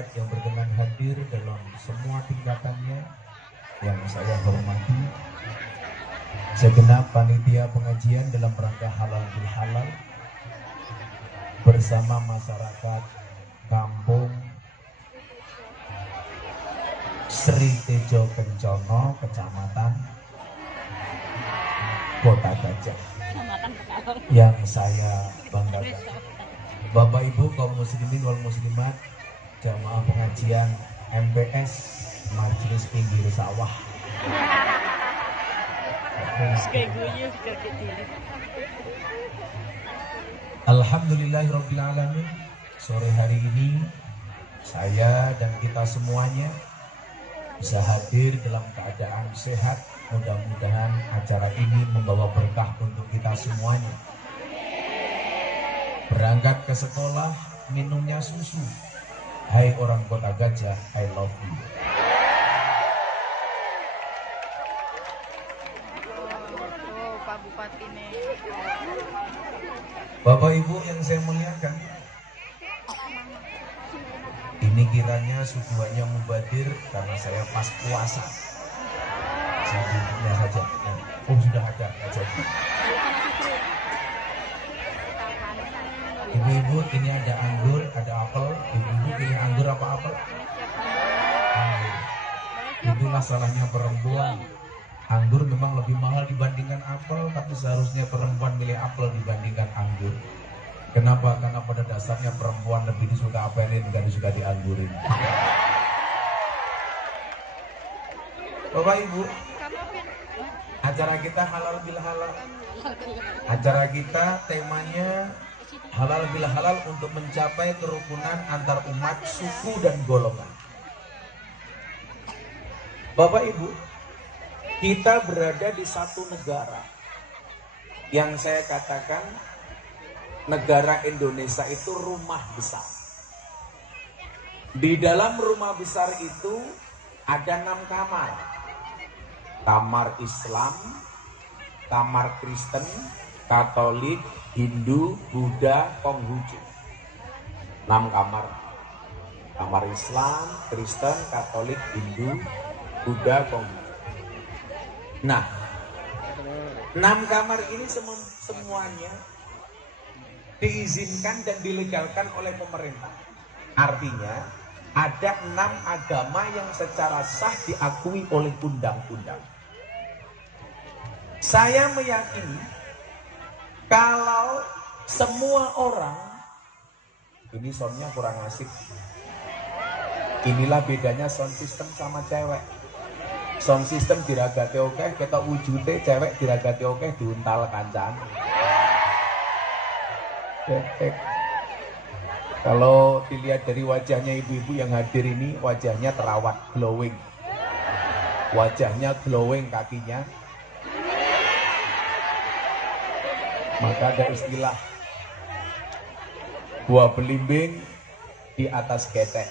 Ustadz yang berkenan hadir dalam semua tingkatannya yang saya hormati, segenap panitia pengajian dalam rangka halal bil halal bersama masyarakat kampung Sri Tejo Kencono, Kecamatan Kota Gajah, yang saya banggakan. Bapak Ibu kaum muslimin wal muslimat, jamaah pengajian MPS Majelis Pinggir Sawah. Alhamdulillahirabbil alamin. Sore hari ini saya dan kita semuanya bisa hadir dalam keadaan sehat. Mudah-mudahan acara ini membawa berkah untuk kita semuanya. Berangkat ke sekolah, minumnya susu. Hai orang Kota Gajah, I love you. Pak Bupati nih. Bapak Ibu yang saya muliakan, ini kiranya suguhannya mubadir karena saya pas puasa. Sebelumnya saja. Oh sudah ada jadi. Ibu-ibu ini ada anggur, ada apel. Ibu-ibu pilih anggur apa apel? Anggur. Itulah salahnya perempuan. Anggur memang lebih mahal dibandingkan apel, tapi seharusnya perempuan milih apel dibandingkan anggur. Kenapa? Karena pada dasarnya perempuan lebih disuka apelin, bukan disuka dianggurin. Bapak Ibu, acara kita halal bil halal. Acara kita temanya halal bil halal untuk mencapai kerukunan antar umat, suku dan golongan. Bapak Ibu, kita berada di satu negara yang saya katakan negara Indonesia itu rumah besar. Di dalam rumah besar itu ada 6 kamar. Kamar Islam, kamar Kristen, Katolik, Hindu, Buddha, Konghucu. 6 kamar. Kamar Islam, Kristen, Katolik, Hindu, Buddha, Konghucu. Nah, 6 kamar ini semuanya diizinkan dan dilegalkan oleh pemerintah. Artinya ada 6 agama yang secara sah diakui oleh undang-undang. Saya meyakini kalau semua orang, ini soundnya kurang asik. Inilah bedanya sound system sama cewek. Sound system diragati oke, kita wujudnya cewek diragati oke, diuntal kancan. Kalau dilihat dari wajahnya ibu-ibu yang hadir ini, wajahnya terawat, glowing. Wajahnya glowing, kakinya. Maka ada istilah buah belimbing di atas ketek.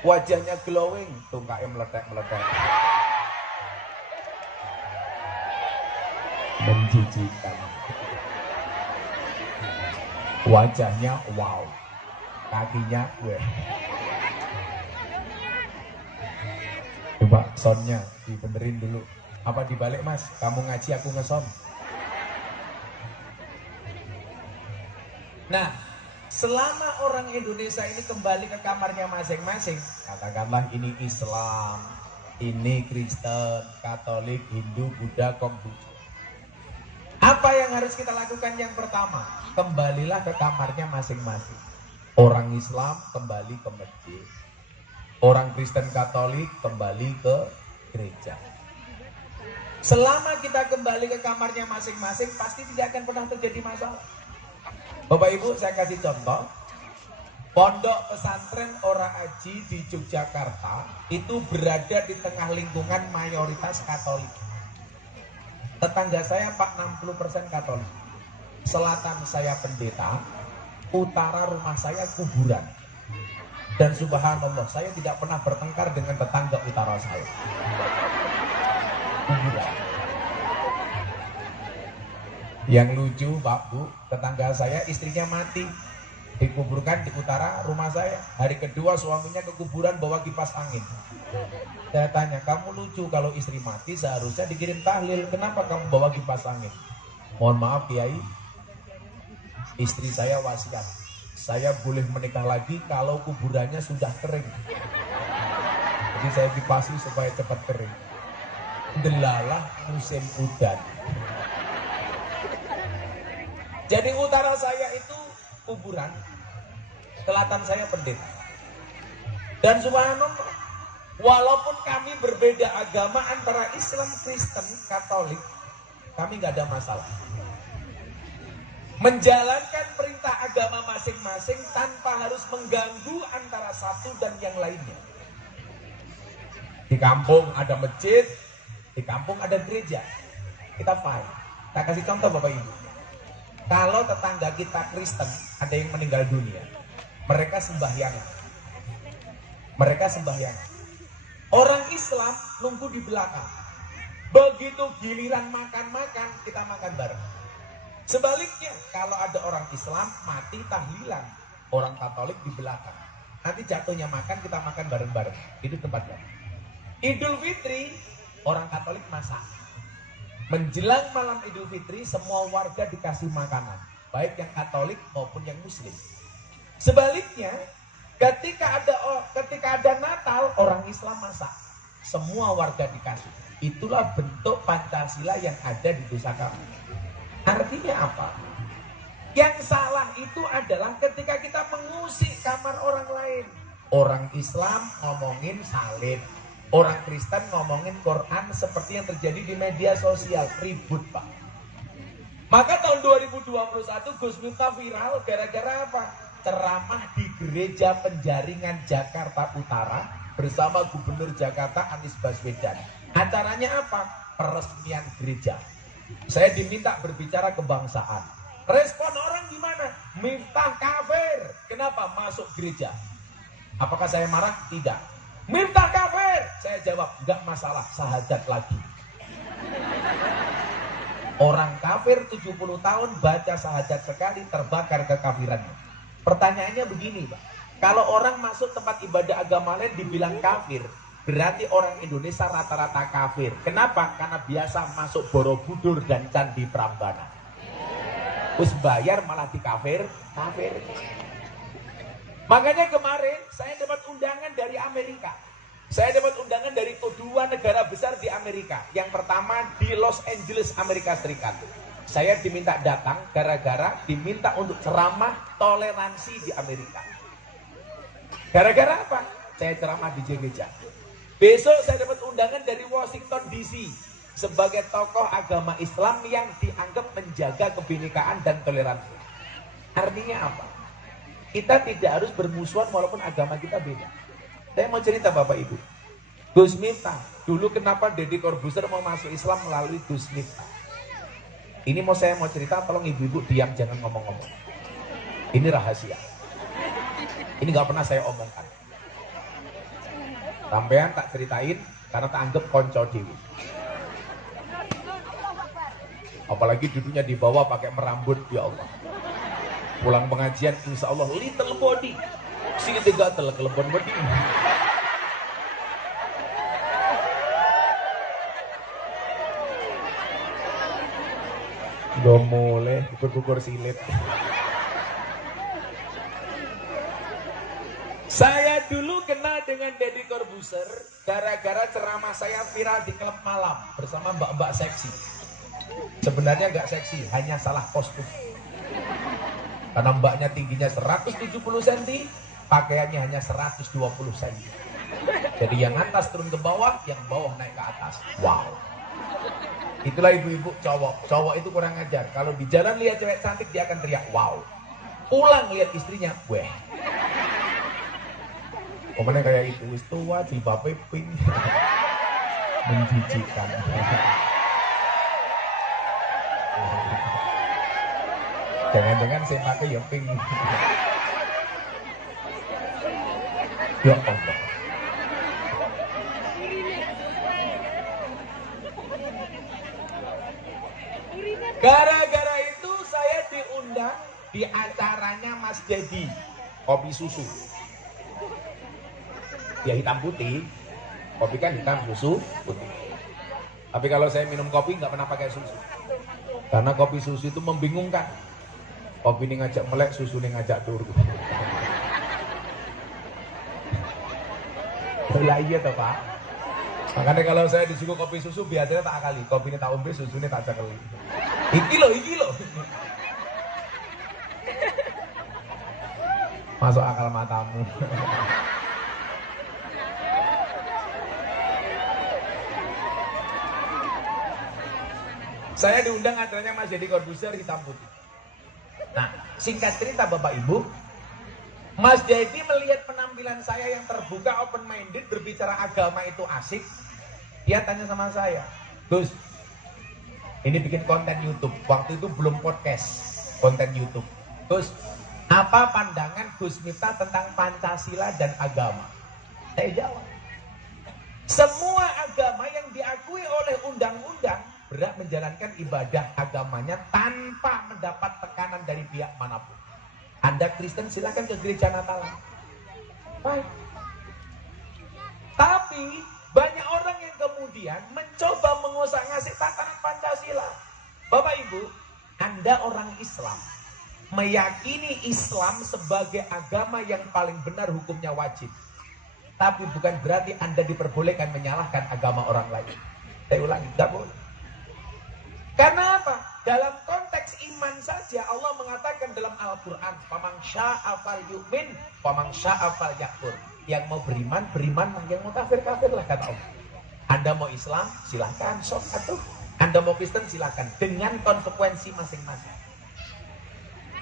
Wajahnya glowing, tungkaknya meletek-meletek. Menjijikan. Wajahnya wow, kakinya weh. Coba soundnya dibenerin dulu. Apa dibalik mas? Kamu ngaji aku ngeson. Nah, selama orang Indonesia ini kembali ke kamarnya masing-masing, katakanlah ini Islam, ini Kristen, Katolik, Hindu, Buddha, Konghucu. Apa yang harus kita lakukan yang pertama? Kembalilah ke kamarnya masing-masing. Orang Islam kembali ke masjid. Orang Kristen Katolik kembali ke gereja. Selama kita kembali ke kamarnya masing-masing, pasti tidak akan pernah terjadi masalah. Bapak Ibu, saya kasih contoh. Pondok pesantren Ora Aji di Yogyakarta itu berada di tengah lingkungan mayoritas Katolik. Tetangga saya Pak 60% Katolik. Selatan saya pendeta, utara rumah saya kuburan. Dan subhanallah, saya tidak pernah bertengkar dengan tetangga utara saya. Kuburan. Yang lucu Pak Bu, tetangga saya istrinya mati. Dikuburkan di utara rumah saya. Hari kedua suaminya ke kuburan bawa kipas angin. Saya tanya, kamu lucu, kalau istri mati seharusnya dikirim tahlil, kenapa kamu bawa kipas angin? Mohon maaf Kiai, istri saya wasiat, saya boleh menikah lagi kalau kuburannya sudah kering. Jadi saya kipasi supaya cepat kering. Delalah musim hujan. Jadi utara saya itu kuburan, selatan saya pendeta. Dan subhanallah, walaupun kami berbeda agama antara Islam, Kristen, Katolik, kami nggak ada masalah. Menjalankan perintah agama masing-masing tanpa harus mengganggu antara satu dan yang lainnya. Di kampung ada masjid, di kampung ada gereja, kita fine. Saya kasih contoh Bapak Ibu. Kalau tetangga kita Kristen ada yang meninggal dunia, mereka sembahyang. Orang Islam nunggu di belakang. Begitu giliran makan-makan, kita makan bareng. Sebaliknya, kalau ada orang Islam mati tahlilan, orang Katolik di belakang. Nanti jatuhnya makan, kita makan bareng-bareng. Itu tempatnya. Idul Fitri, orang Katolik masak. Menjelang malam Idul Fitri, semua warga dikasih makanan, baik yang Katolik maupun yang Muslim. Sebaliknya, ketika ada Natal, orang Islam masak, semua warga dikasih. Itulah bentuk Pancasila yang ada di desa kami. Artinya apa? Yang salah itu adalah ketika kita mengusik kamar orang lain. Orang Islam ngomongin salib, orang Kristen ngomongin Quran, seperti yang terjadi di media sosial. Ribut Pak. Maka tahun 2021 Gus Miftah viral gara-gara apa? Ceramah di gereja Penjaringan Jakarta Utara bersama Gubernur Jakarta Anies Baswedan. Acaranya apa? Peresmian gereja. Saya diminta berbicara kebangsaan. Respon orang gimana? Miftah kafir. Kenapa masuk gereja? Apakah saya marah? Tidak. Miftah kafir. Saya jawab, enggak masalah, sahadat lagi. Orang kafir 70 tahun baca sahadat sekali, terbakar kekafirannya. Pertanyaannya begini Pak, kalau orang masuk tempat ibadah agama lain dibilang kafir, berarti orang Indonesia rata-rata kafir. Kenapa? Karena biasa masuk Borobudur dan Candi Prambanan. Terus bayar malah di kafir. Makanya kemarin saya dapat undangan dari Amerika. Saya dapat undangan dari kedua negara besar di Amerika. Yang pertama di Los Angeles, Amerika Serikat. Saya diminta datang gara-gara diminta untuk ceramah toleransi di Amerika. Gara-gara apa? Saya ceramah di gereja. Besok saya dapat undangan dari Washington DC sebagai tokoh agama Islam yang dianggap menjaga kebinekaan dan toleransi. Artinya apa? Kita tidak harus bermusuhan walaupun agama kita beda. Saya mau cerita Bapak Ibu. Gus Miftah, dulu kenapa Deddy Corbuzier mau masuk Islam melalui Gus Miftah? Ini saya mau cerita, tolong ibu-ibu diam, jangan ngomong-ngomong. Ini rahasia. Ini nggak pernah saya omongkan. Sampean tak ceritain karena tak anggap konco dewi. Apalagi duduknya di bawah pakai merambut, ya Allah. Pulang pengajian insya Allah little body. Sini tiga telek lebon body. Gak boleh kukur silit. Saya dulu kenal dengan Deddy Corbuzier gara-gara ceramah saya viral di klub malam bersama mbak-mbak seksi. Sebenarnya gak seksi, hanya salah kostum. Karena mbaknya tingginya 170 cm, pakaiannya hanya 120 cm. Jadi yang atas turun ke bawah, yang bawah naik ke atas. Wow. Itulah ibu-ibu cowok itu kurang ajar. Kalau di jalan lihat cewek cantik dia akan teriak wow. Pulang lihat istrinya, weh. Komennya kayak itu, wis tua jilbabnya pink. Menjijikan. Jangan-jangan saya pakai ya pink. Ya Allah. Gara-gara itu saya diundang di acaranya Mas Dedi, kopi susu. Ya hitam putih, kopi kan hitam, susu putih. Tapi kalau saya minum kopi nggak pernah pakai susu, karena kopi susu itu membingungkan. Kopi ini ngajak melek, susu ini ngajak turu. Ya iya toh Pak. Makanya kalau saya disuguh kopi susu biasanya tak akali, kopi ini tak ombe, susu ini tak cekeli. Iki loh. Masuk akal matamu. Saya diundang acaranya Mas Deddy Corbuzier hitam putih. Nah, singkat cerita Bapak Ibu, Mas Deddy melihat penampilan saya yang terbuka, open minded, berbicara agama itu asik. Dia tanya sama saya, Gus, ini bikin konten YouTube. Waktu itu belum podcast, konten YouTube. Gus, apa pandangan Gus Miftah tentang Pancasila dan agama? Saya jawab, semua agama yang diakui oleh undang-undang berhak menjalankan ibadah agamanya tanpa mendapat tekanan dari pihak manapun. Anda Kristen silakan ke gereja Natalan. Baik. Tapi banyak orang yang kemudian mencoba mengosak-ngasik tatanan Pancasila. Bapak Ibu, Anda orang Islam, meyakini Islam sebagai agama yang paling benar, hukumnya wajib. Tapi bukan berarti Anda diperbolehkan menyalahkan agama orang lain. Saya ulangi, tidak boleh. Karena apa? Dalam konteks iman saja Allah mengatakan dalam Al-Quran, "Faman syaa'a falyu'min, faman syaa'a falyakfur." Yang mau beriman, beriman, yang mau kafir, kafirlah, kata Allah. Anda mau Islam, silahkan, sok atuh. Anda mau Kristen, silahkan, dengan konsekuensi masing-masing.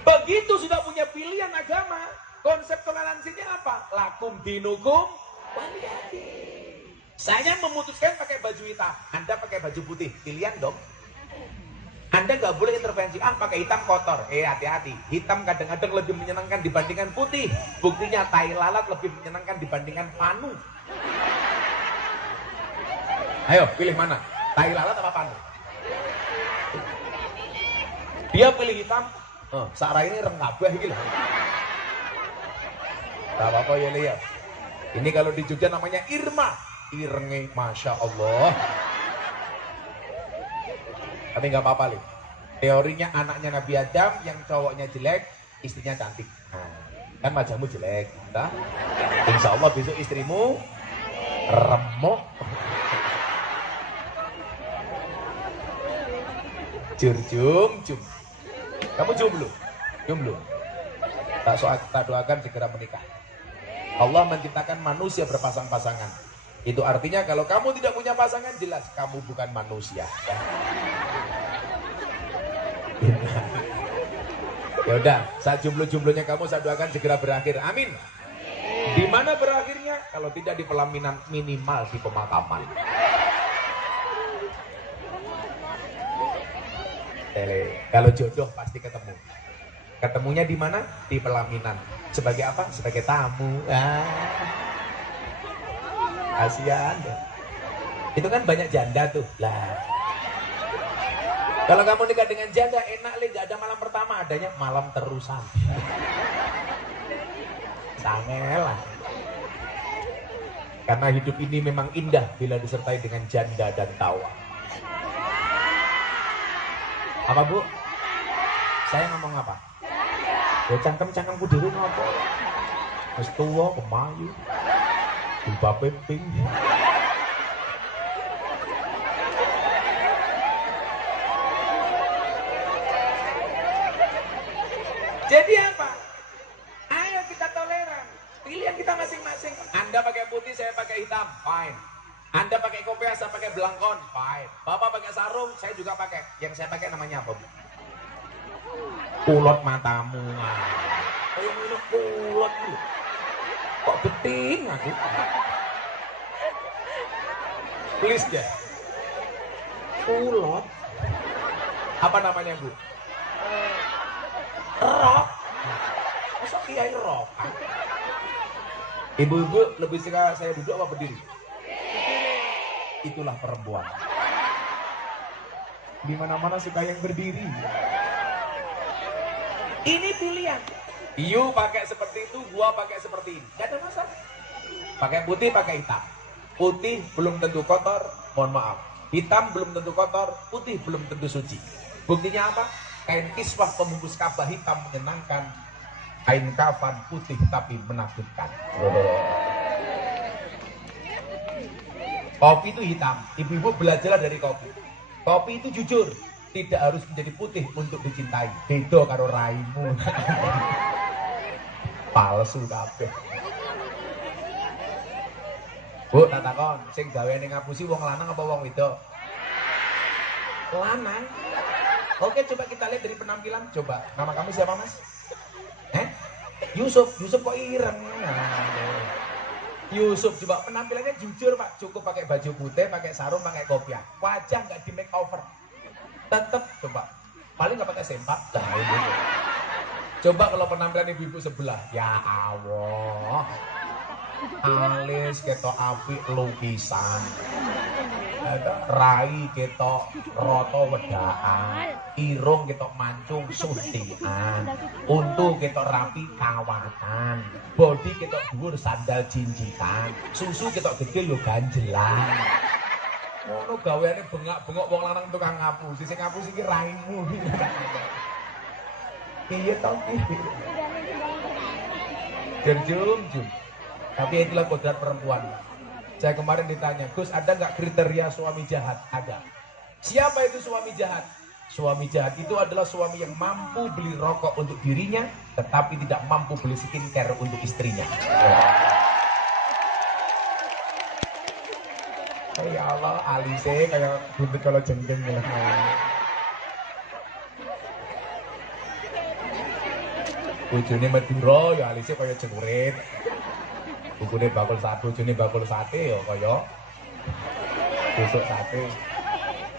Begitu sudah punya pilihan agama, konsep toleransinya apa? Lakum dinukum waliyadin. Saya memutuskan pakai baju hitam, Anda pakai baju putih, pilihan dong. Anda nggak boleh intervensi, pakai hitam kotor. Hati-hati, hitam kadang-kadang lebih menyenangkan dibandingkan putih. Buktinya tai lalat lebih menyenangkan dibandingkan panu. Ayo, pilih mana? Tai lalat apa panu? Dia pilih hitam. Sarah ini rengabah gitu. Tak apa-apa ya lihat. Ini kalau di Jogja namanya Irma. Irenge, Masya Allah. Tapi nggak apa-apa Lih. Teorinya anaknya Nabi Adam yang cowoknya jelek, istrinya cantik. Kan wajahmu jelek, nah? Insya Allah besok istrimu remuk. Jum. Kamu jomblo? Jomblo. Tak doakan segera menikah. Allah menciptakan manusia berpasang-pasangan. Itu artinya kalau kamu tidak punya pasangan, jelas kamu bukan manusia. Ya udah, saat jomblo-jomblonya kamu saya doakan segera berakhir. Amin. Di mana berakhirnya? Kalau tidak di pelaminan, minimal di pemakaman. Kalau jodoh pasti ketemu. Ketemunya di mana? Di pelaminan. Sebagai apa? Sebagai tamu. Kasihan deh. Itu kan banyak janda tuh lah. Kalau kamu nikah dengan janda enak Lih, gak ada malam pertama, adanya malam terusan. Sangel lah. Karena hidup ini memang indah bila disertai dengan janda dan tawa. Apa Bu? Saya ngomong apa? Ya cangkem-cangkemku diri ngopo. Wis tuwa kemayu. Jumpa pemping. Jadi apa? Ayo kita toleran. Pilihan kita masing-masing. Anda pakai putih, saya pakai hitam, fine. Anda pakai kopiah, saya pakai belangkon, fine. Bapak pakai sarung, saya juga pakai. Yang saya pakai namanya apa, Bu? Kulot matamu. Ayo minum kulot, Bu. Kok beting aku? Please deh. Kulot. Apa namanya, Bu? Rok. Masa kiai rok? Ibu-ibu lebih suka saya duduk apa berdiri? Itulah perempuan. Di mana-mana suka yang berdiri. Ini pilihan. You pakai seperti itu, gua pakai seperti ini. Gak ada masalah. Pakai putih, pakai hitam. Putih belum tentu kotor, mohon maaf. Hitam belum tentu kotor, putih belum tentu suci. Buktinya apa? Kain kiswah pembungkus Ka'bah hitam menyenangkan. Kain kafan putih tapi menakutkan. Kopi itu hitam. Ibu-ibu belajarlah dari kopi. Kopi itu jujur, tidak harus menjadi putih untuk dicintai. Beda karo raimu. Palsu kabeh. Bu, tak takon, sing gaweane ngapusi wong lanang apa wong wedok? Lanang. Oke, coba kita lihat dari penampilan. Coba, nama kamu siapa, Mas? Yusuf kok ireng. Yusuf, coba penampilannya jujur, Pak. Cukup pakai baju putih, pakai sarung, pakai kopiah. Wajah nggak di make over. Tetep, coba. Paling nggak pakai sempak. Coba kalau penampilan ibu-ibu sebelah, ya Allah. Alis ketok apik lukisan. Rai ketok roto wedaan. Irung ketok mancung suntikan. Untu ketok rapi kawatan. Bodi ketok dhuwur sandal jinjikan. Susu ketok gede yo ganjelan. Ngono gaweane bengak-bengok wong lanang tukang ngapusi. Sing ngapusi iki raimu. Piye to iki? Jum. Tapi itulah kodrat perempuan. Saya kemarin ditanya, Gus, ada nggak kriteria suami jahat? Ada. Siapa itu suami jahat? Suami jahat itu adalah suami yang mampu beli rokok untuk dirinya, tetapi tidak mampu beli skincare untuk istrinya. Ya Allah, alise kayak buntut kalau jenggeng. Bojone Madura, ya alise kayak jengurit. Bukune bakul satu, bojone bakul sate ya kaya besok sate.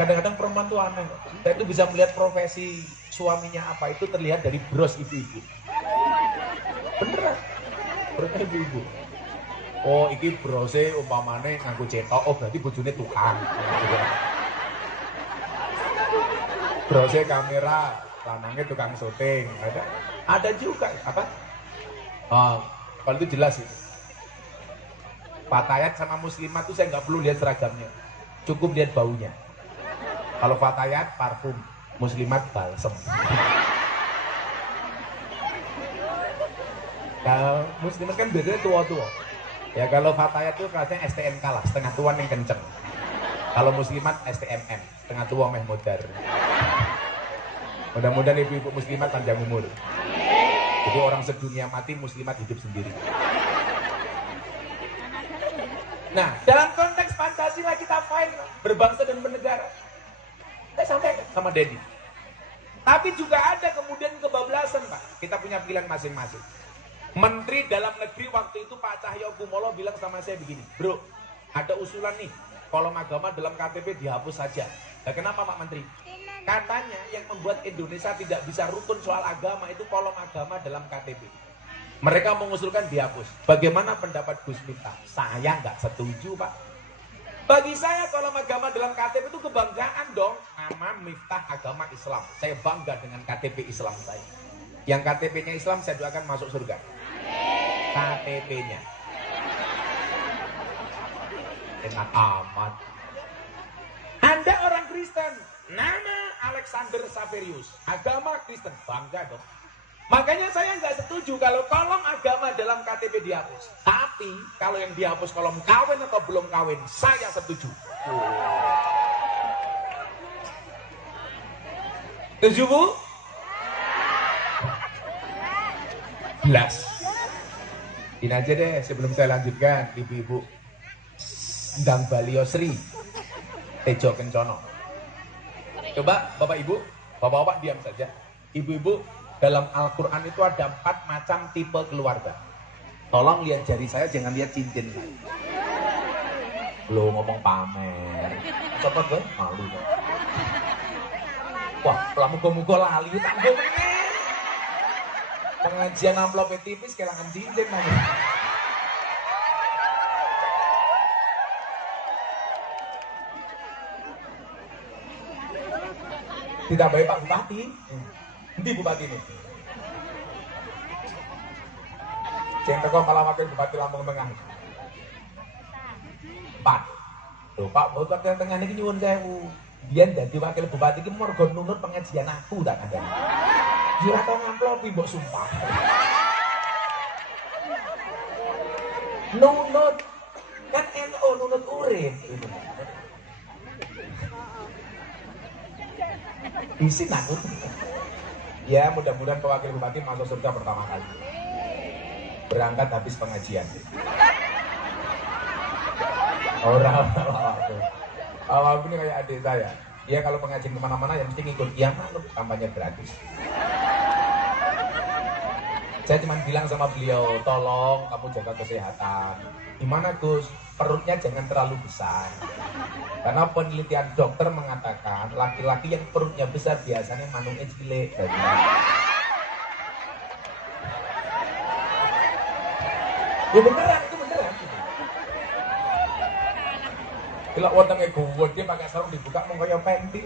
Kadang-kadang perempuan tuh aneh. Saya itu bisa melihat profesi suaminya apa itu terlihat dari bros ibu-ibu. Beneran. Brosnya ibu-ibu. Oh, iki brose umpamane nganggo cetok, oh berarti bojone tukang. Brose kamera, lanangnya tukang syuting. Ada juga apa? Kalau itu jelas itu. Fatayat sama muslimat tuh saya nggak perlu lihat seragamnya, cukup lihat baunya. Kalau fatayat parfum, muslimat balsem. Kalau muslimat kan biasanya tua-tua. Ya kalau fatayat tuh rasanya STNK lah, setengah tua yang kenceng. Kalau muslimat STMM, setengah tua meh modar. Mudah-mudahan ibu-ibu muslimat panjang umur. Jadi orang sedunia mati, muslimat hidup sendiri. Nah, dalam konteks Pancasila kita fine, berbangsa dan bernegara. Saya sampaikan sama Dedi. Tapi juga ada kemudian kebablasan, Pak. Kita punya pilihan masing-masing. Menteri Dalam Negeri waktu itu Pak Cahyokumolo bilang sama saya begini, Bro, ada usulan nih, kolom agama dalam KTP dihapus saja. Nah, kenapa Pak Menteri? Katanya yang membuat Indonesia tidak bisa rukun soal agama itu kolom agama dalam KTP. Mereka mengusulkan dihapus. Bagaimana pendapat Gus Miftah? Saya nggak setuju, Pak. Bagi saya kolom agama dalam KTP itu kebanggaan dong. Nama Miftah agama Islam. Saya bangga dengan KTP Islam saya. Yang KTP-nya Islam saya doakan masuk surga. KTP-nya. Enak amat. Anda orang Kristen. Nama Alexander Saverius. Agama Kristen. Bangga dong. Makanya saya nggak setuju kalau kolom agama dalam KTP dihapus. Tapi kalau yang dihapus kolom kawin atau belum kawin, saya setuju. Setuju, Bu? Belas. Ini aja deh sebelum saya lanjutkan, ibu-ibu. Ndang Balio Sri Tejo Kencono. Coba Bapak Ibu, Bapak-bapak diam saja. Ibu-ibu, dalam Al-Quran itu ada 4 macam tipe keluarga. Tolong lihat jari saya, jangan lihat cincin. Lo ngomong pamer. Cepet kan? Malu kan? Wah, muka-muka lali tak ngomongnya. Pengajian amplopnya tipis, kelangan cincin lagi. Tidak baik Pak Bupati. Nanti Bupati ini. Sing teko malah wakil Bupati Lampung Tengah. 4. Lho Pak Bupati Tengah niki nyuwun sewu. Biyen dadi wakil bupati iki mergo nunut pengajian aku tak kandhani. Yo ora tau ngamplopi mbok sumpah. Nunut kan NU nunut urip. Isin aku. Ya mudah-mudahan wakil bupati masuk surga pertama kali. Berangkat habis pengajian. Orang kalau aku ini kayak adik saya. Dia kalau pengajian kemana-mana ya mesti ngikut. Ya maklum kampanye gratis. Saya cuma bilang sama beliau, tolong kamu jaga kesehatan. Gimana Gus? Perutnya jangan terlalu besar. Karena penelitian dokter mengatakan laki-laki yang perutnya besar biasanya manungnya cilik. Ya beneran, itu beneran. Kalau wontennya gue dia pakai sarung dibuka mau kayak pentil.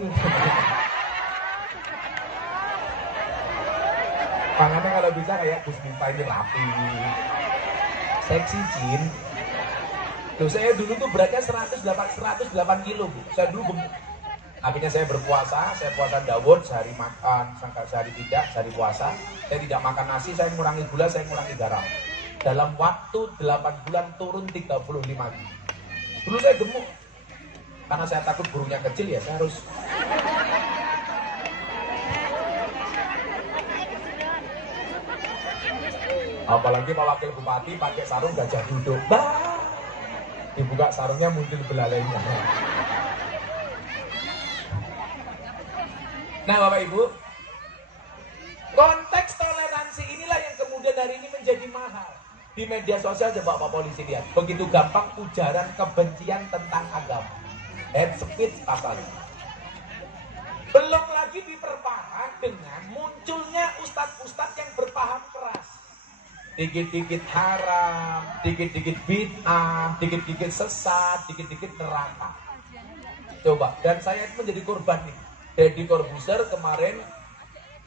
Tangannya kalau bisa kayak Gus Miftah ini rapi, seksi Jin. Tuh saya dulu tuh beratnya 108 kilo Bu. Saya dulu gemuk. Akhirnya saya berpuasa, saya puasa Daud, sehari makan, sehari tidak, sehari puasa. Saya tidak makan nasi, saya mengurangi gula, saya mengurangi garam. Dalam waktu 8 bulan turun 35 kilo. Dulu saya gemuk. Karena saya takut burungnya kecil ya saya harus. Apalagi kalau wakil bupati pakai sarung gajah duduk. Bah! Dibuka sarungnya muncul belalainya. Nah Bapak Ibu, konteks toleransi inilah yang kemudian hari ini menjadi mahal. Di media sosial coba Pak Polisi lihat, begitu gampang ujaran kebencian tentang agama. Head speech pasalnya. Belum lagi diperparah dengan munculnya ustadz-ustadz yang berpaham keras. Dikit-dikit haram, dikit-dikit bid'ah, dikit-dikit sesat, dikit-dikit neraka. Coba, dan saya itu menjadi korban nih. Deddy Corbuzier kemarin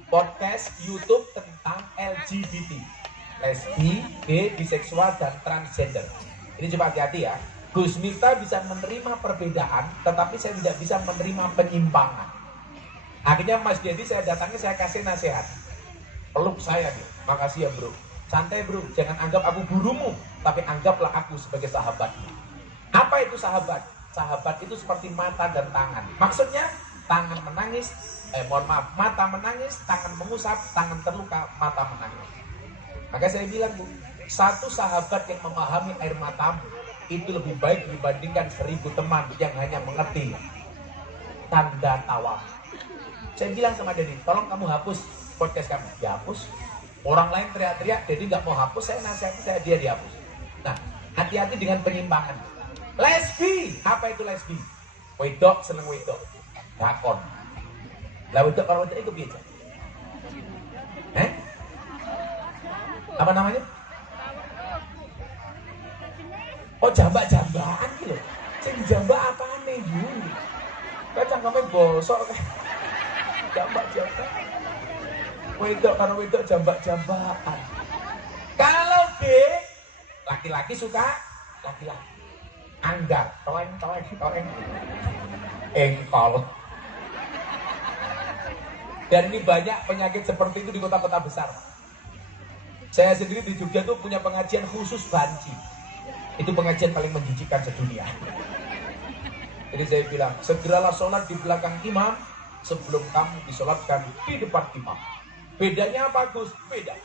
podcast YouTube tentang LGBT, lesbi, gay, biseksual, dan transgender. Ini coba hati-hati ya. Gus Miftah bisa menerima perbedaan, tetapi saya tidak bisa menerima penyimpangan. Akhirnya Mas Deddy saya datangi, saya kasih nasihat. Peluk saya nih, makasih ya bro. Santai bro, jangan anggap aku gurumu, tapi anggaplah aku sebagai sahabatmu. Apa itu sahabat? Sahabat itu seperti mata dan tangan. Maksudnya, tangan menangis, mata menangis, tangan mengusap, tangan terluka, mata menangis. Maka saya bilang Bu, satu sahabat yang memahami air matamu, itu lebih baik dibandingkan 1000 teman yang hanya mengerti tanda tawa. Saya bilang sama Deddy, tolong kamu hapus podcast kami. Ya hapus. Orang lain teriak-teriak, Deddy nggak mau hapus, saya nasihati, dia dihapus. Nah, hati-hati dengan penyimpangan. Lesbi, apa itu lesbi? Wedok seneng wedok, dakon. Lah wedok kalau wedok itu biasa. Apa namanya? Oh jambak-jambakan gitu. Sing jambak apaan nih Bu? Kacang kami bosok. Jambak-jambakan. Wedok karena wedok jambak-jambakan. Kalau B, laki-laki suka laki-laki. Anggar, toeng. Engkol. Dan ini banyak penyakit seperti itu di kota-kota besar. Saya sendiri di Jogja tuh punya pengajian khusus banci. Itu pengajian paling menjijikkan sedunia. Jadi saya bilang, segeralah sholat di belakang imam sebelum kamu disolatkan di depan imam. Bedanya apa Gus? Beda.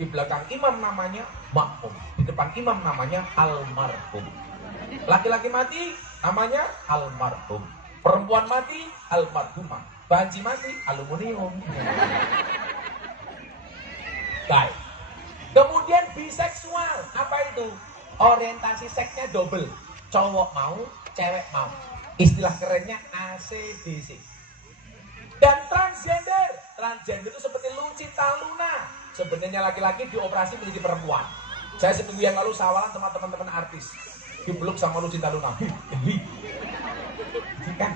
Di belakang imam namanya makmum, di depan imam namanya almarhum. Laki-laki mati namanya almarhum, perempuan mati almarhumah, banci mati aluminium. Baik. Kemudian biseksual, apa itu? Orientasi seksnya double, cowok mau, cewek mau. Istilah kerennya ACDC. Dan transgender itu seperti Lucinta Luna. Sebenarnya laki-laki dioperasi menjadi perempuan. Saya seminggu yang lalu sawalan sama teman-teman artis, dipeluk sama Lucinta Luna. Kan?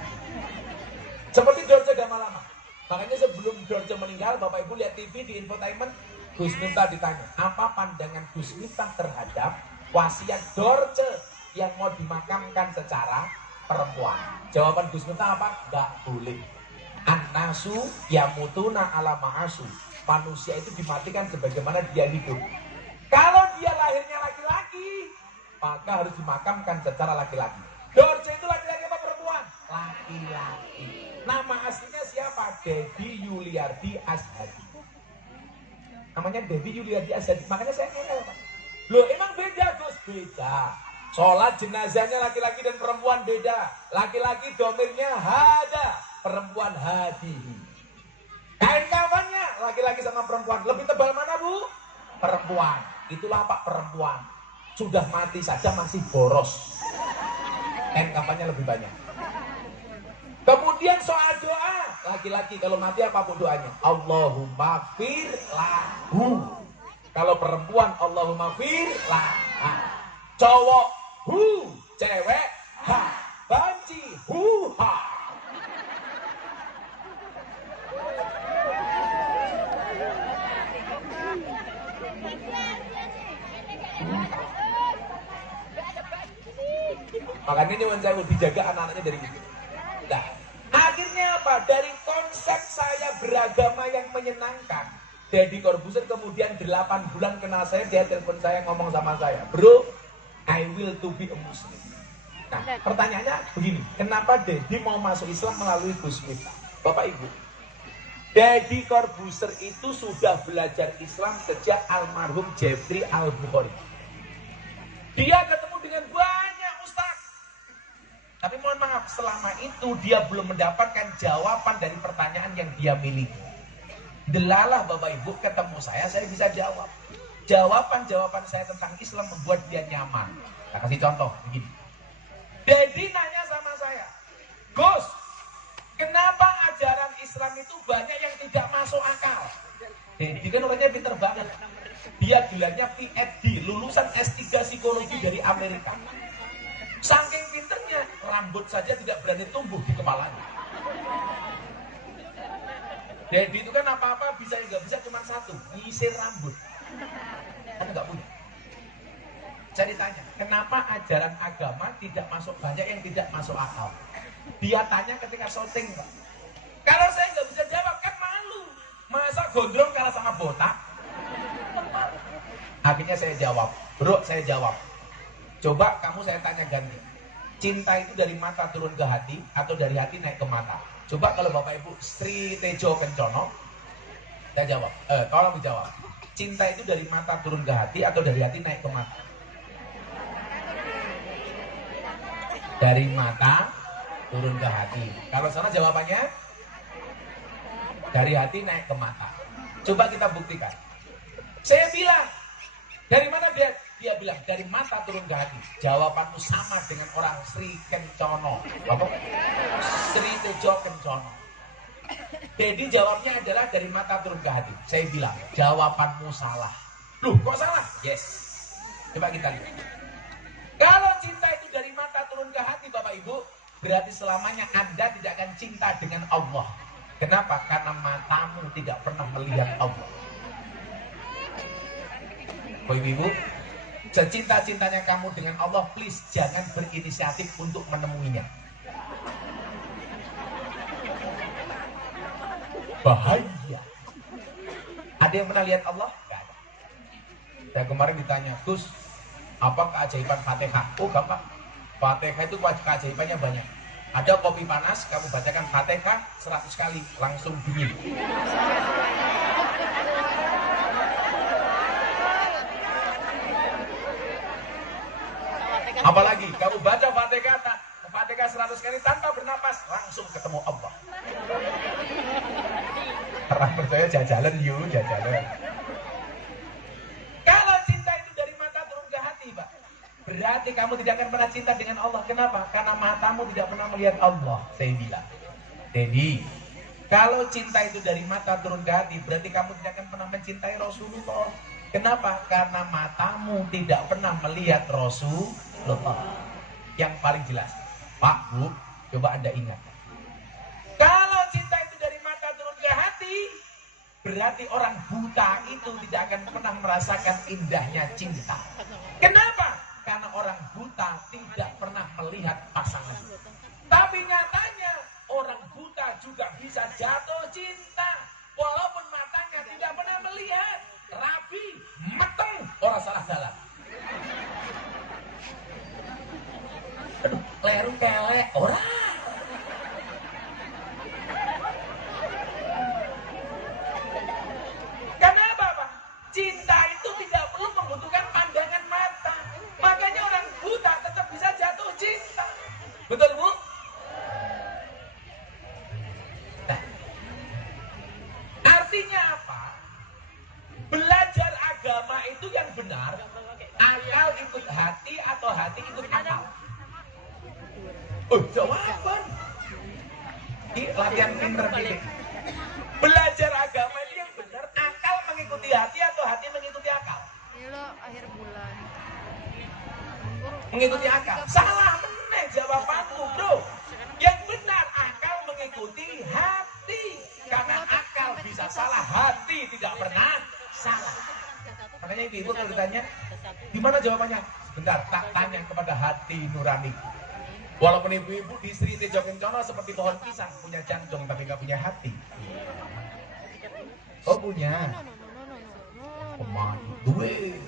Seperti Dorce Gamalama. Makanya sebelum Dorce meninggal, Bapak Ibu lihat TV di infotainment, Gus Miftah ditanya, apa pandangan Gus Miftah terhadap wasiat Dorce yang mau dimakamkan secara perempuan? Jawaban Gus Miftah apa? Gak boleh. An-nasu yamutuna ala ma'asu. Manusia itu dimatikan sebagaimana dia hidup. Kalau dia lahirnya laki-laki, maka harus dimakamkan secara laki-laki. Dorce itu laki-laki apa perempuan? Laki-laki. Nama aslinya siapa? Dedi Yuliardi Ashadi. Namanya Dedi Yuliardi Ashadi. Makanya saya ngomong, loh emang beda Gus? Beda. Sholat jenazahnya laki-laki dan perempuan beda. Laki-laki domirnya hada, perempuan hadihi. Kain kafannya laki-laki sama perempuan. Lebih tebal mana bu? Perempuan. Itulah Pak perempuan. Sudah mati saja masih boros. Kain kafannya lebih banyak. Kemudian soal doa, laki-laki kalau mati apapun doanya, Allahumma fir lahu. Kalau perempuan, Allahumma fir laha. Cowok, hu. Cewek, ha. Banci, hu, ha. Makanya ini saya dijaga anak-anaknya dari itu. Nah, akhirnya apa? Dari konsep saya beragama yang menyenangkan, Deddy Corbuzier kemudian 8 bulan kenal saya, dia telepon saya ngomong sama saya, bro, I will to be a Muslim. Nah, pertanyaannya begini, kenapa Deddy mau masuk Islam melalui Gus Miftah? Bapak Ibu, Deddy Corbuzier itu sudah belajar Islam sejak almarhum Jeffrey Al-Bukhari. Dia ketemu dengan banyak ustaz. Tapi mohon maaf, selama itu dia belum mendapatkan jawaban dari pertanyaan yang dia miliki. Delalah Bapak Ibu ketemu saya bisa jawab. Jawaban-jawaban saya tentang Islam membuat dia nyaman. Saya kasih contoh begini. Dedi nanya sama saya, Gus, kenapa ajaran Islam itu banyak yang tidak masuk akal? Dedi kan orangnya pinter banget. Dia gelarnya PhD, lulusan S3 psikologi dari Amerika. Saking pinternya, rambut saja tidak berani tumbuh di kepalanya. Dedi itu kan apa-apa bisa nggak bisa cuma satu, nyisir rambut. Kan nggak punya. Saya ditanya, kenapa ajaran agama tidak masuk, banyak yang tidak masuk akal? Dia tanya ketika syuting, Pak. Kalau saya nggak bisa jawab, kan malu. Masa gondrong kalah sama botak? Akhirnya saya jawab, bro, saya jawab. Coba kamu saya tanya ganti. Cinta itu dari mata turun ke hati atau dari hati naik ke mata? Coba kalau Bapak Ibu Sri Tejo Kencono, saya jawab. Tolong dijawab. Cinta itu dari mata turun ke hati atau dari hati naik ke mata? Dari mata turun ke hati. Kalau sana jawabannya dari hati naik ke mata. Coba kita buktikan. Saya bilang, dari mana dia? Dia bilang dari mata turun ke hati. Jawabanmu sama dengan orang Sri Kencono. Apa? Sri Tejo Kencono. Jadi jawabnya adalah dari mata turun ke hati. Saya bilang, jawabanmu salah. Loh, kok salah? Yes. Coba kita lihat. Kalau cinta itu dari mata turun ke hati, Bapak Ibu, berarti selamanya Anda tidak akan cinta dengan Allah. Kenapa? Karena matamu tidak pernah melihat Allah. Bapak Ibu, secinta-cintanya kamu dengan Allah, please jangan berinisiatif untuk menemuinya. Bahaya. Ada yang pernah lihat Allah? Gak ada. Saya kemarin ditanya, Gus, apa keajaiban Fatihah? Oh gampang. Fatihah itu keajaibannya banyak. Ada kopi panas, kamu bacakan Fatihah 100 kali, langsung dingin. Apalagi kamu baca Fatihah 100 kali tanpa bernapas, langsung ketemu Allah. Orang percaya jajalan yuk, jajalan. Kalau cinta itu dari mata turun ke hati, Pak, berarti kamu tidak akan pernah cinta dengan Allah. Kenapa? Karena matamu tidak pernah melihat Allah. Saya bilang, jadi kalau cinta itu dari mata turun ke hati, berarti kamu tidak akan pernah mencintai Rasulullah. Kenapa? Karena matamu tidak pernah melihat Rasulullah. Yang paling jelas, Pak, Bu, coba Anda ingat. Kalau cinta itu dari mata turun ke hati, berarti orang buta itu tidak akan pernah merasakan indahnya cinta. Kenapa? Karena orang buta tidak pernah melihat pasangan. Tapi nyatanya orang buta juga bisa jatuh cinta walaupun matanya tidak pernah melihat. Rabi, meteng, orang salah jalan. Aduh, kleru kelek, orang. Kenapa, Pak? Cinta itu tidak perlu membutuhkan pandangan mata. Makanya orang buta tetap bisa jatuh cinta. Betul, Bu? Nah, artinya apa? Belajar agama itu yang benar, akal ikut hati atau hati ikut akal. Oh, jawaban. Ini latihan pinter ini. Belajar agama itu yang benar, akal mengikuti hati atau hati mengikuti akal? Ini lo akhir bulan. Mengikuti akal. Salah meneh jawabanku, Bro. Yang benar akal mengikuti hati. Karena akal bisa salah, hati tidak pernah salah. Makanya ibu kalau ditanya, gimana jawabannya? Bentar, tak tanya kepada hati nurani. Walaupun ibu-ibu di Sri Tejo Kencana seperti pohon pisang, punya jantung tapi nggak punya hati. Oh punya. Kemana? Duwe.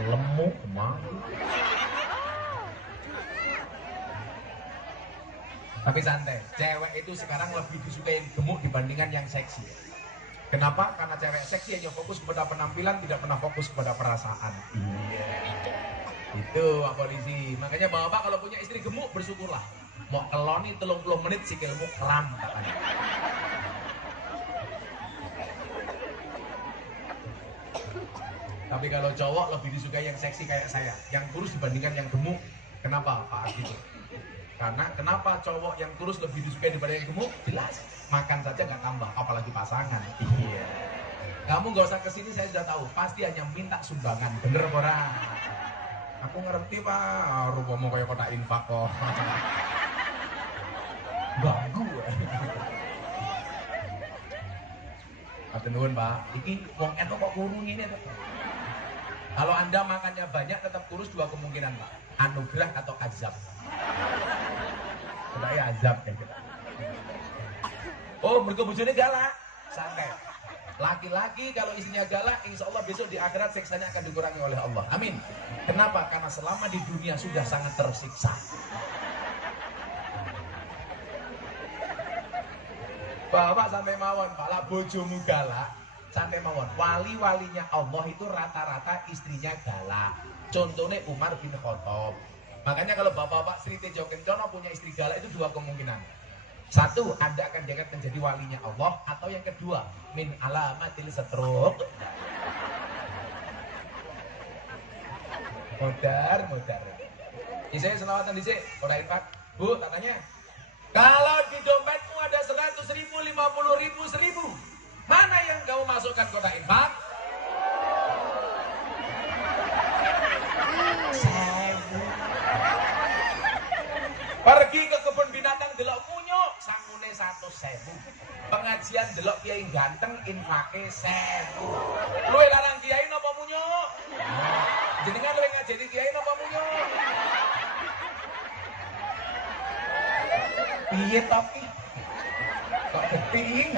Lemuk kemana? Tapi santai, cewek itu sekarang lebih disukai yang gemuk dibandingkan yang seksi. Kenapa? Karena cewek seksi hanya fokus kepada penampilan, tidak pernah fokus kepada perasaan. Iya. Itu polisi. Makanya bapak kalau punya istri gemuk bersyukurlah. Mau keloni 30 menit sikilmu kram katanya. Tapi kalau cowok lebih disukai yang seksi kayak saya, yang kurus dibandingkan yang gemuk. Kenapa Pak Ardi? Karena kenapa cowok yang kurus lebih disukai daripada yang gemuk? Jelas, makan saja nggak tambah, apalagi pasangan. Iya. Kamu nggak usah kesini, saya sudah tahu. Pasti hanya minta sumbangan, bener orang. Aku ngerti Pak, rupamu kayak kotak infak kok. Ganggu. Matur nuwun Pak, iki wong eno kok kurung ini. Kalau Anda makannya banyak tetap kurus, dua kemungkinan Pak. Anugerah atau azab. Coba ya azab ya kita. Oh, mergo bojone galak. Santai. Laki-laki kalau istrinya galak, insya Allah besok di akhirat siksanya akan dikurangi oleh Allah. Amin. Kenapa? Karena selama di dunia sudah sangat tersiksa. Bapak sampai mawon, Pak lah bojomu galak, sampai mawon. Wali-walinya Allah itu rata-rata istrinya galak. Contohnya Umar bin Khattab. Makanya kalau bapak-bapak Sri Tejo Kencana punya istri galak itu dua kemungkinan. Satu, Anda akan diangkat menjadi walinya Allah. Atau yang kedua, min alamatil setruk. Modar. Ini saya selawatan di sini. Kodain Pak. Bu, tanya. Kalau di dompetmu ada 100.000, 50.000, 1.000. Mana yang kamu masukkan kodain Pak? Pergi ke kebun binatang delok munyuk, sangune 100.000. Pengajian delok kiai ganteng infake 1.000. Luwe larang kiai napa munyuk? Jenengan luwe ngajeni kiai napa munyuk? Piye tapi kok geting?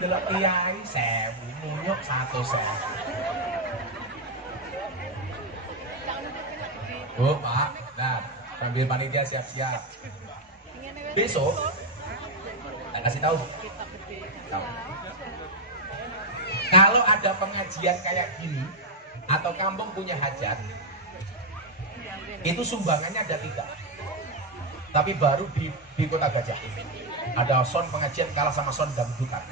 Delok kiai 1.000, munyuk 100.000. Oh Pak, nah sambil panitia siap-siap. Besok, tak kasih tahu. Kalau ada pengajian kayak gini, atau kampung punya hajat, itu sumbangannya ada 3. Tapi baru di Kota Gajah. Ada sound pengajian kalah sama sound dangdutan.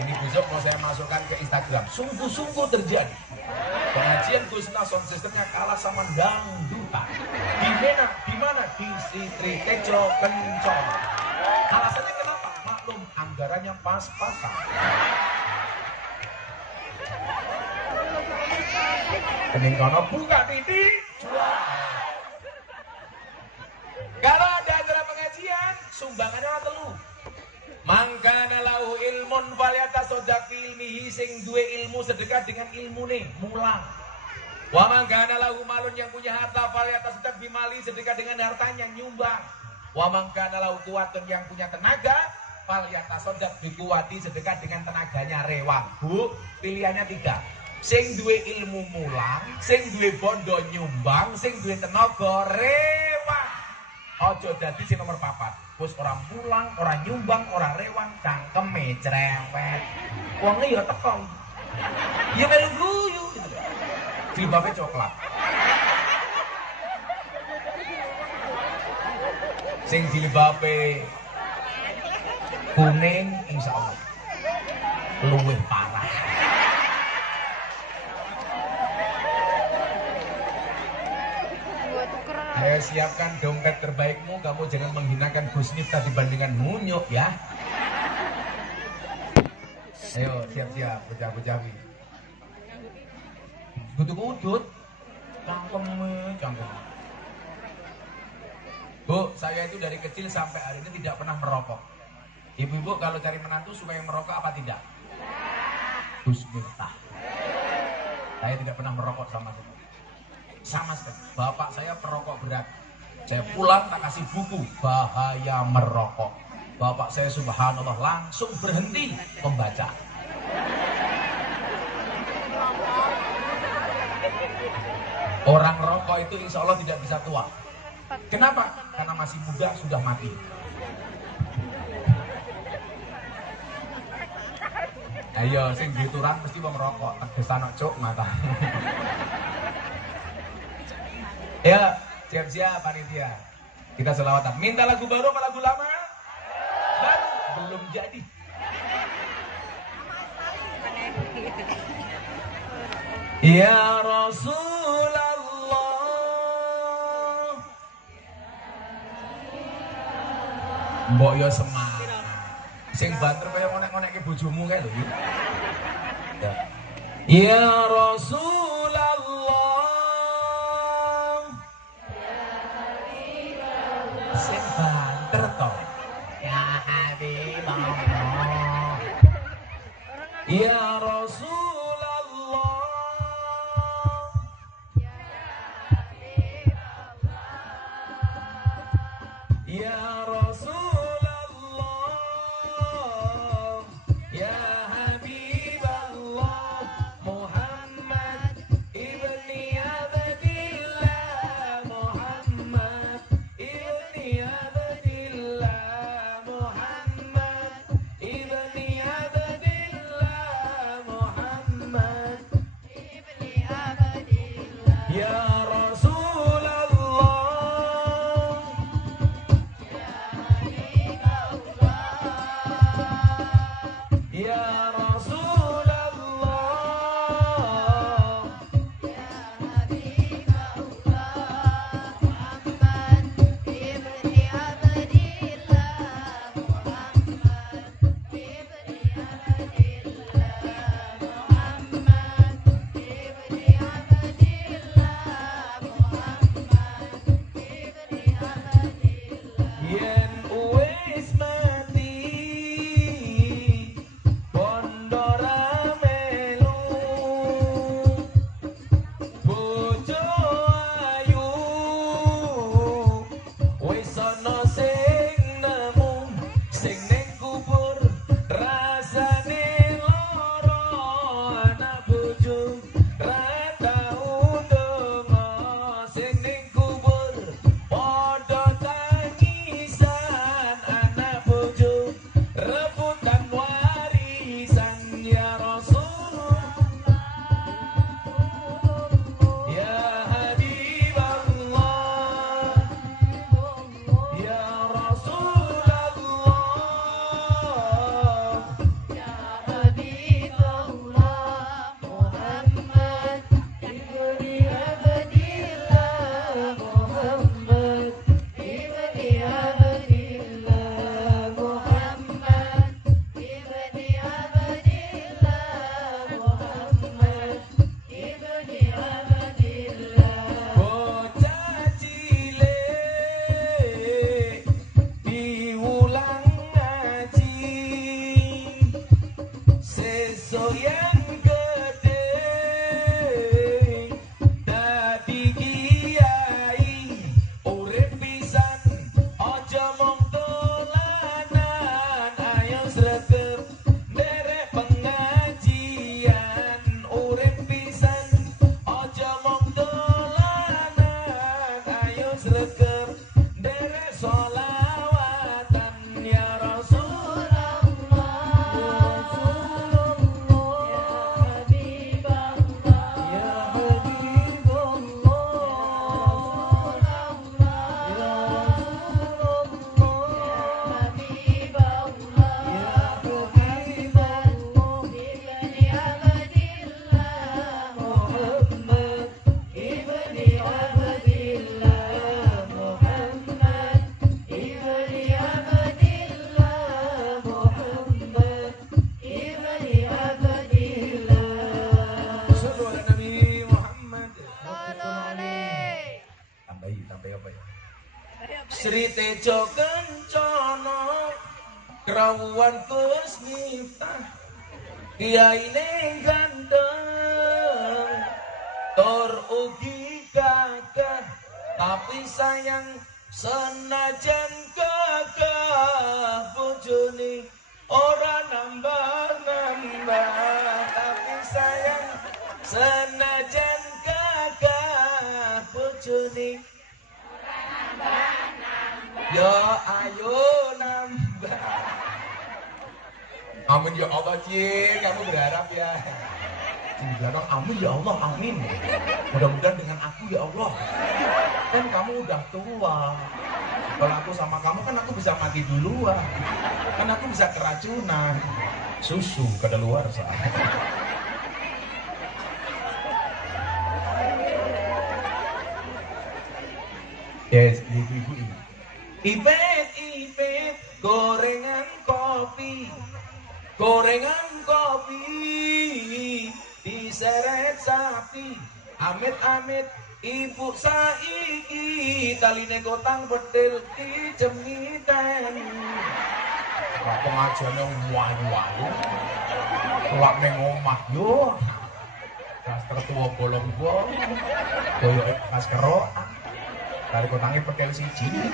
Ini besok mau saya masukkan ke Instagram. Sungguh-sungguh terjadi. Pengajian Gusna sound systemnya kalah sama dangdutan. Di mana? Di Sri Tejo Kencana. Alasannya kenapa? Maklum, anggarannya pas-pasan. Kening kono buka titik jual. sumbangannya ana telu. Mangkana lahu ilmun falyatasaddaq bi ilmihi, sing duwe ilmu sedekah dengan ilmune, mulang. Wa mangkana lahu malun, yang punya harta falyatasaddaq bi mali, sedekah dengan hartanya, nyumbang. Wa mangkana lahu quwwatun, yang punya tenaga falyatasaddaq bi quwwati, sedekah dengan tenaganya, rewang. Bu, pilihannya 3. Sing duwe ilmu mulang, sing duwe bondo nyumbang, sing duwe tenaga rewang. Aja dadi sing nomor 4. Wis ora mulang, ora nyumbang, ora rewang, cangkeme cerewet. Wonge ya teko. Ya melu guyu gitu. Jilbabe coklat. Sing jilbabe kuning insyaallah luwih parah. Ayo siapkan dompet terbaikmu, kamu jangan menghinakan Gus Miftah dibandingkan Munyuk ya. Ayo siap-siap, bocah-bocahi. Gudut-gudut, cangkem. Bu, saya itu dari kecil sampai hari ini tidak pernah merokok. Ibu-ibu kalau cari menantu supaya merokok apa tidak? Gus Miftah. Saya tidak pernah merokok sama sekali. Sama sekali. Bapak saya perokok berat. Saya pulang tak kasih buku bahaya merokok. Bapak saya subhanallah langsung berhenti membaca. Orang rokok itu insya Allah tidak bisa tua. Kenapa? Karena masih muda sudah mati. Ayo sing dituran mesti wong rokok, tegesan cuk mata. Ya, siap-siap panitia. Kita selawatan. Minta lagu baru apa lagu lama? Baru, belum jadi. Ya Rasulullah. Mbok yo semangat. Sing banter kaya ngonek-ngonekke bojomu kae lho. Ya Rasulullah. Sing banter to. Ya Habibullah. Ya Rasulullah. Ya Rasulullah. Ya Habibullah. Muhammad ibni Abdillah. Muhammad ibni Abdillah. Muhammad ibni Abdillah. Muhammad ibni Abdillah. Ya Rasulullah. Ya Rasulullah. Ya Habibullah. Muhammad ibni Abdillah. Muhammad ibni Abdillah. Muhammad ibni Abdillah. Muhammad ibni Abdillah. Yen wis mati bondo Besok yang gede dadi kiai urip pisan aja mung dolanan ayo sregep derek pengajian urip pisan aja mung dolanan ayo sregep derek sholawatan ya Rasulullah Sri Tejo Kencana Krawuhan Gus Miftah Kiyaine ganteng tur ugi gagah tapi sayang senajan gagah bojone ora nambah-nambah tapi sayang senajan gagah bojone ya ayo nambah. Amin ya Allah, Cil, kamu berharap ya. Bilang amin ya Allah, amin. Mudah-mudahan dengan aku ya Allah. Kan kamu udah tua. Kalau aku sama kamu kan aku bisa mati duluan. Kan aku bisa keracunan. Susu kadaluarsa. Yes, ibu-ibu ini. Ipet gorengan kopi diseret sapi amit-amit ibu saiki kaline kotang bedil dijemiten kok pengajiane wayu-wayu tuwak ning omah yo daster tuwa bolong-bolong koyo pas kerokan dari kotangnya bedil siji.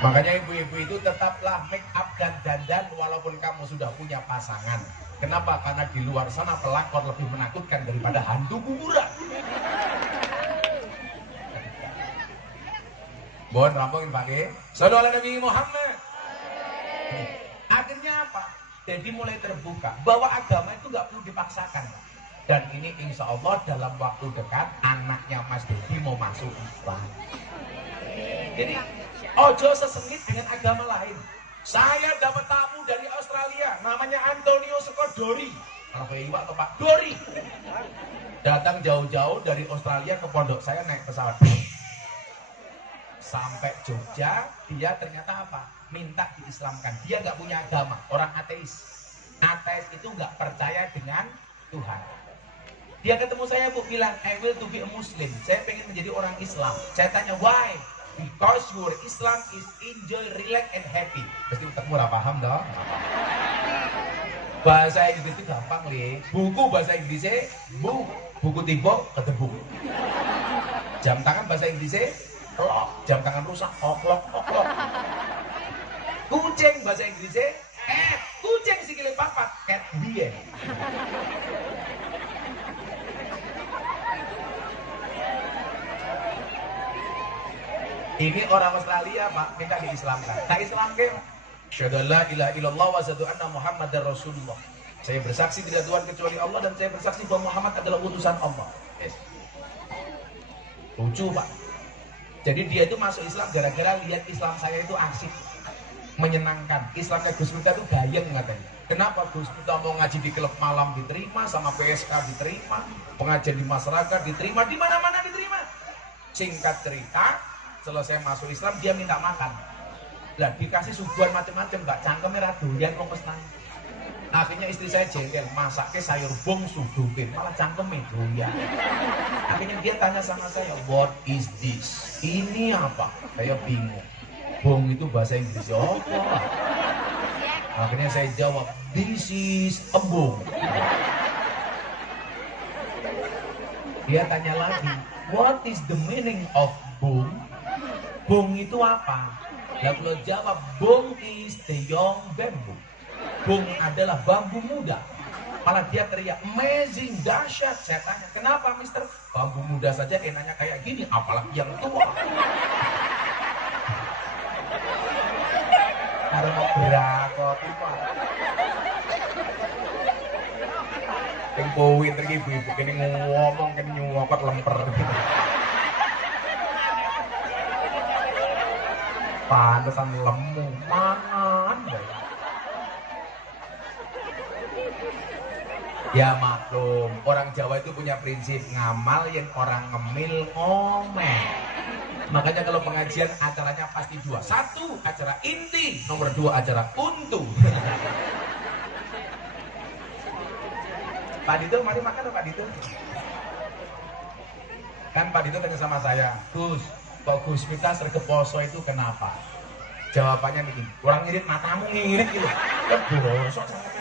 Makanya ibu-ibu itu tetaplah make up dan dandan walaupun kamu sudah punya pasangan. Kenapa? Karena di luar sana pelakor lebih menakutkan daripada hantu kuburan. Mohon rampungin Pak Ge. Sallallahu alaihi Nabi Muhammad. Akhirnya apa? Jadi mulai terbuka bahwa agama itu nggak perlu dipaksakan. Dan ini insya Allah dalam waktu dekat anaknya Mas Dedi mau masuk Islam. Jadi ojo sesengit dengan agama lain. Saya dapat tamu dari Australia, namanya Antonio Skodori. Apa iwak atau Pak Dori? Datang jauh-jauh dari Australia ke pondok saya naik pesawat. Sampai Jogja, dia ternyata apa? Minta diislamkan. Dia nggak punya agama, orang ateis. Ateis itu nggak percaya dengan Tuhan. Dia ketemu saya, Bu, bilang, I will to be a Muslim. Saya pengen menjadi orang Islam. Saya tanya, why? Because your Islam is enjoy, relax, and happy. Pasti utakmu lah paham dong. Bahasa Inggris itu gampang, Le. Buku bahasa Inggrisnya, buku timbok, ketebuk. Jam tangan bahasa Inggrisnya, clock. Jam tangan rusak, o'clock. Kucing bahasa Inggrisnya, cat. Kucing sikile papat, cat dia. Ini orang Australia, Pak, minta diislamkan. Tak Islamkan. Asyhadu la ilaha illallah wa asyhadu anna Muhammadar Rasulullah. Saya bersaksi tidak Tuhan kecuali Allah dan saya bersaksi bahwa Muhammad adalah utusan Allah. Yes. Lucu, Pak. Jadi dia itu masuk Islam gara-gara lihat Islam saya itu asik, menyenangkan. Islamnya Gus Miftah itu gayeng katanya. Kenapa Gus Miftah mau ngaji di klub malam diterima, sama PSK diterima, pengajian di masyarakat diterima, di mana-mana diterima. Singkat cerita, selesai masuk Islam dia minta makan. Lah dikasih suguhan macam-macam, gak cangkeme ra doyan kok mestani. Akhirnya istri saya jengkel, masaknya sayur bong sudukin, malah cangkeme doyan. Akhirnya dia tanya sama saya, what is this? Ini apa? Saya bingung. Bong itu bahasa Inggris apa? Akhirnya saya jawab, this is embung. Dia tanya lagi, what is the meaning of bung? Bung itu apa? Lah kalau jawab, bung is the young bamboo. Bung adalah bambu muda. Malah dia teriak, amazing, dahsyat. Saya tanya, kenapa mister? Bambu muda saja enaknya kayak gini, apalagi yang tua. Karena berakot itu. Yang poin terus ibu-ibu kini ngomong, kini nyuwakot lemper. Pantesan lemu, mangan. Ya maklum, orang Jawa itu punya prinsip ngamal yang orang ngemil ngomel. Makanya kalau pengajian acaranya pasti dua. Satu, acara inti. Nomor dua, acara untu. Pak Dito, mari makan Pak Dito. Kan Pak Dito tanya sama saya, Gus, kok Gus Miftah sergap poso itu kenapa? Jawabannya begini, kurang ngirit matamu ngirit gitu. Ya bosok sangat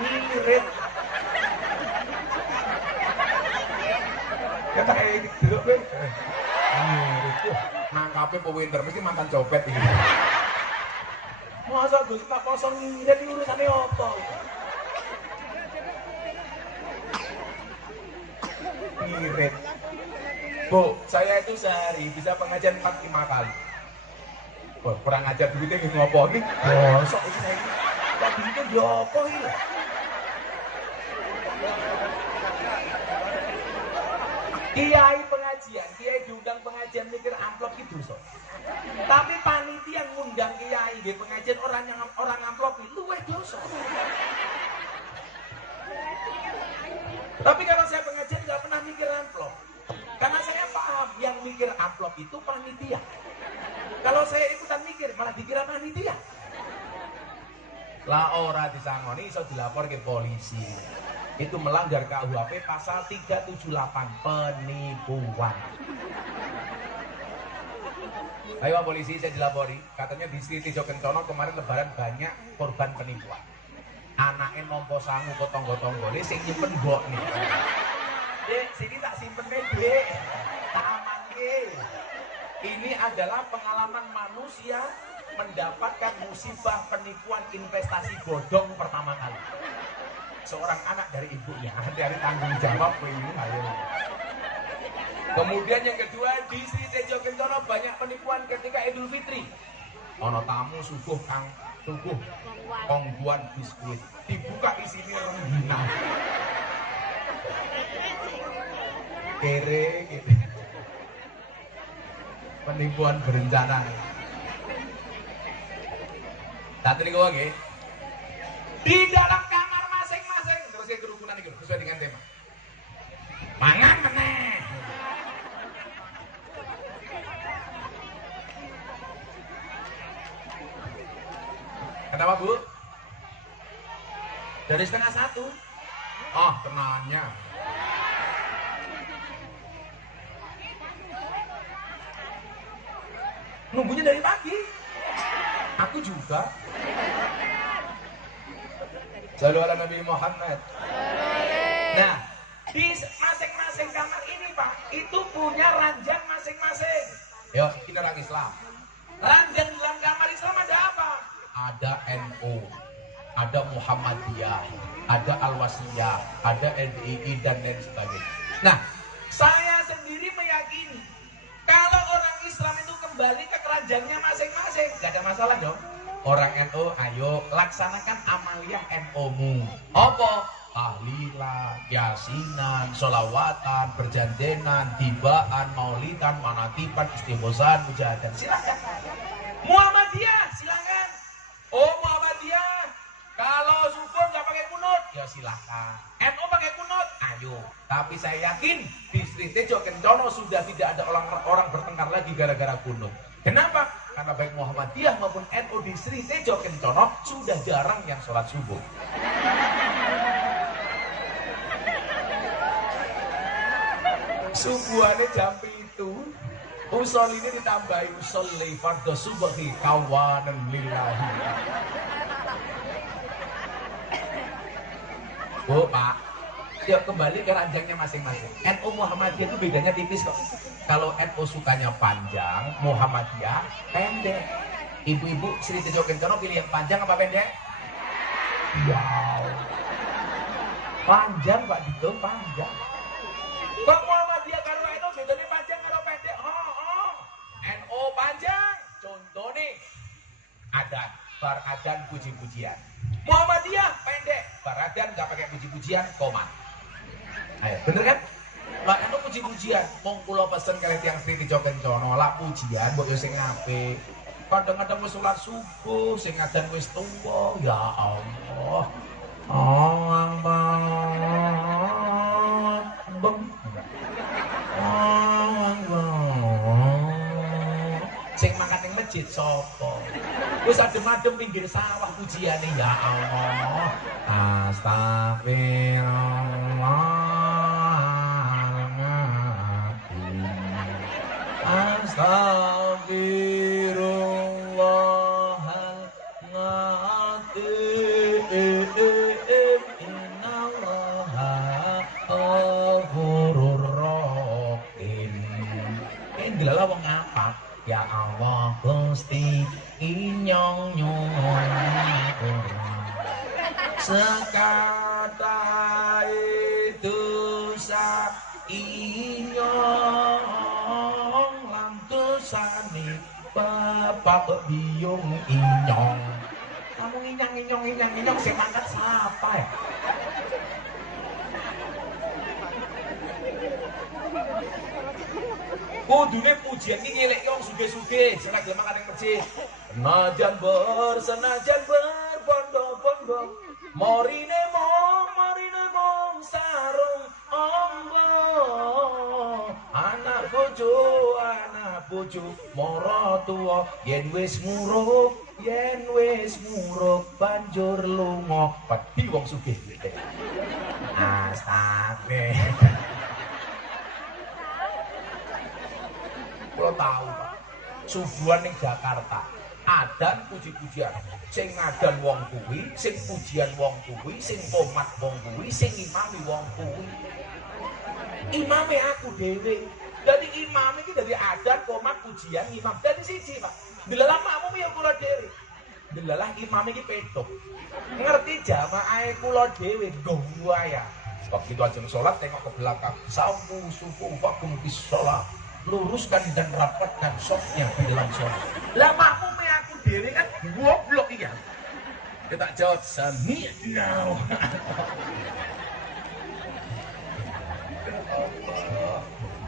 ngirit. Ya tak kayak gitu dulu, ngirit tuh. Nangkapnya po winter mesti mantan copet gitu. Masa Gus tak poso ngirit ini urusannya apa? Ngirit. Bu, saya itu sehari bisa pengajian 4-5 kali. Wah, kurang ajar duitnya yang ngopo ini. Bosok ini saya ini. Kok duitnya diopo ini? Kiai pengajian, kiai diundang pengajian mikir amplop itu so. Tapi panitia yang ngundang kiai di pengajian orang amplop itu luwih dosa. Tapi kalau saya pengajian nggak pernah mikir amplop. Karena saya paham yang mikir amplop itu panitia. Kalau saya ikutan mikir malah dikira panitia. Lah ora disangoni iso dilapor ke polisi. Itu melanggar KUHP pasal 378 penipuan. Ayo polisi, saya dilapori. Katanya di Sri Tejo Kencono kemarin lebaran banyak korban penipuan. Anaknya nompo sangu ke tonggo-tonggo ini sing nyimpen mbok nih. Dek, sini tak simpen dek. Tak aman dek. Ini adalah pengalaman manusia mendapatkan musibah penipuan investasi bodong pertama kali. Seorang anak dari ibunya, dari tanggung jawab ini, ayo. Kemudian yang kedua, di Sri Tejo Kencono banyak penipuan ketika Idul Fitri. Ono tamu suguh kang suguh kongguan biskuit, dibuka di sini rengginang. Kere gitu. Penipuan berencana. Saat ini gue lagi di dalam kamar masing-masing terus ya kerukunan itu sesuai dengan tema. Mangan meneh. Kenapa Bu? Dari 12:30. Oh, tenangnya. Nunggunya dari pagi. Aku juga. Shallu ala Nabi Muhammad. Nah, di masing-masing kamar ini Pak, itu punya ranjang masing-masing. Yuk, kita orang Islam. Ranjang dalam kamar Islam ada apa? Ada NU, ada Muhammadiyah, ada Al-Wasiyah, ada NII dan lain sebagainya. Nah, saya sendiri meyakini kalau orang Islam itu kembali ke keranjangnya masing-masing, gak ada masalah dong. Orang NU, ayo laksanakan amaliyah NU-mu. Apa? Tahlilan, yasinan, sholawatan, berjandenan, tibaan, maulidan, manatiban, istighosah, mujahadan. Silakan. Muhammadiyah, silakan. Oh Muhammadiyah, kalau subuh nggak pakai kunut, ya silakan. NU pakai kunut, ayo. Tapi saya yakin di Sri Tejo Kencono sudah tidak ada orang bertengkar lagi gara-gara kunut. Kenapa? Karena baik Muhammadiyah maupun NU di Sri Tejo Kencono sudah jarang yang sholat subuh. Subuhannya jam itu, usul ini ditambahi usul li fardhu subhi kawanan lillahi. Bu, Pak. Yuk kembali ke ranjangnya masing-masing. NU Muhammadiyah itu bedanya tipis kok. Kalau NU sukanya panjang, Muhammadiyah pendek. Ibu-ibu Sri Tejo Kencono pilih yang panjang apa pendek? Wow. Panjang Pak Dito, panjang. Kok Muhammadiyah karo NU bedanya panjang karo pendek? Oh. NU panjang. Contoh nih. Adan, bar adan puji-pujian. Muhammadiyah pendek, bar adan gak pakai puji-pujian, komat. Ayo, bener kan? Lah itu puji-pujian, mong kula pesen kalian tiang Sri Tejo Kencono, lah pujian mbok yo sing apik. Kadang-kadang wis salat subuh, sing adan wis tuwa, ya Allah. Sing mangkat ning masjid sapa? Wis adem-adem pinggir sawah pujiane, ya Allah. Astagfirullahaladzim, innallaha ghafurur rahim. Ini delala wong apa? Ya Allah Gusti inyong nyuwun sekata itu sa inyong lantusane bapak biung inyong. Kamu inyong sing mangkat siapa ya? Kudune pujian ini ngelek wong sugih-sugih, sing gelem mangkat ning masjid. Senajan berbondong-bondong, marine mong sarung ombo. Anak bojo mara tuwa, yen wis muruk banjur lunga. Pedhi wong sugih. Astagfirullah. Kulo tahu Pak, subuhan ning Jakarta adan puji-pujian, sing ngadan wong kuwi, sing pujian wong kuwi, sing komat wong kuwi, sing imami wong kuwi. Imame aku dhewe. Dadi imam iki dari adan, komat, pujian, imam dadi siji Pak. Delalah makmum ya kula dhewe. Delalah imam iki petuk. Ngerti jamaahe kula dhewe nggo ya. Begitu ajeng salat tengok ke belakang. Sawu sufu fakum bis shalah. Luruskan dan rapatkan sofnya di dalam sholat. Lah makmumnya aku diri kan goblok iya. Kita jawab sami'na.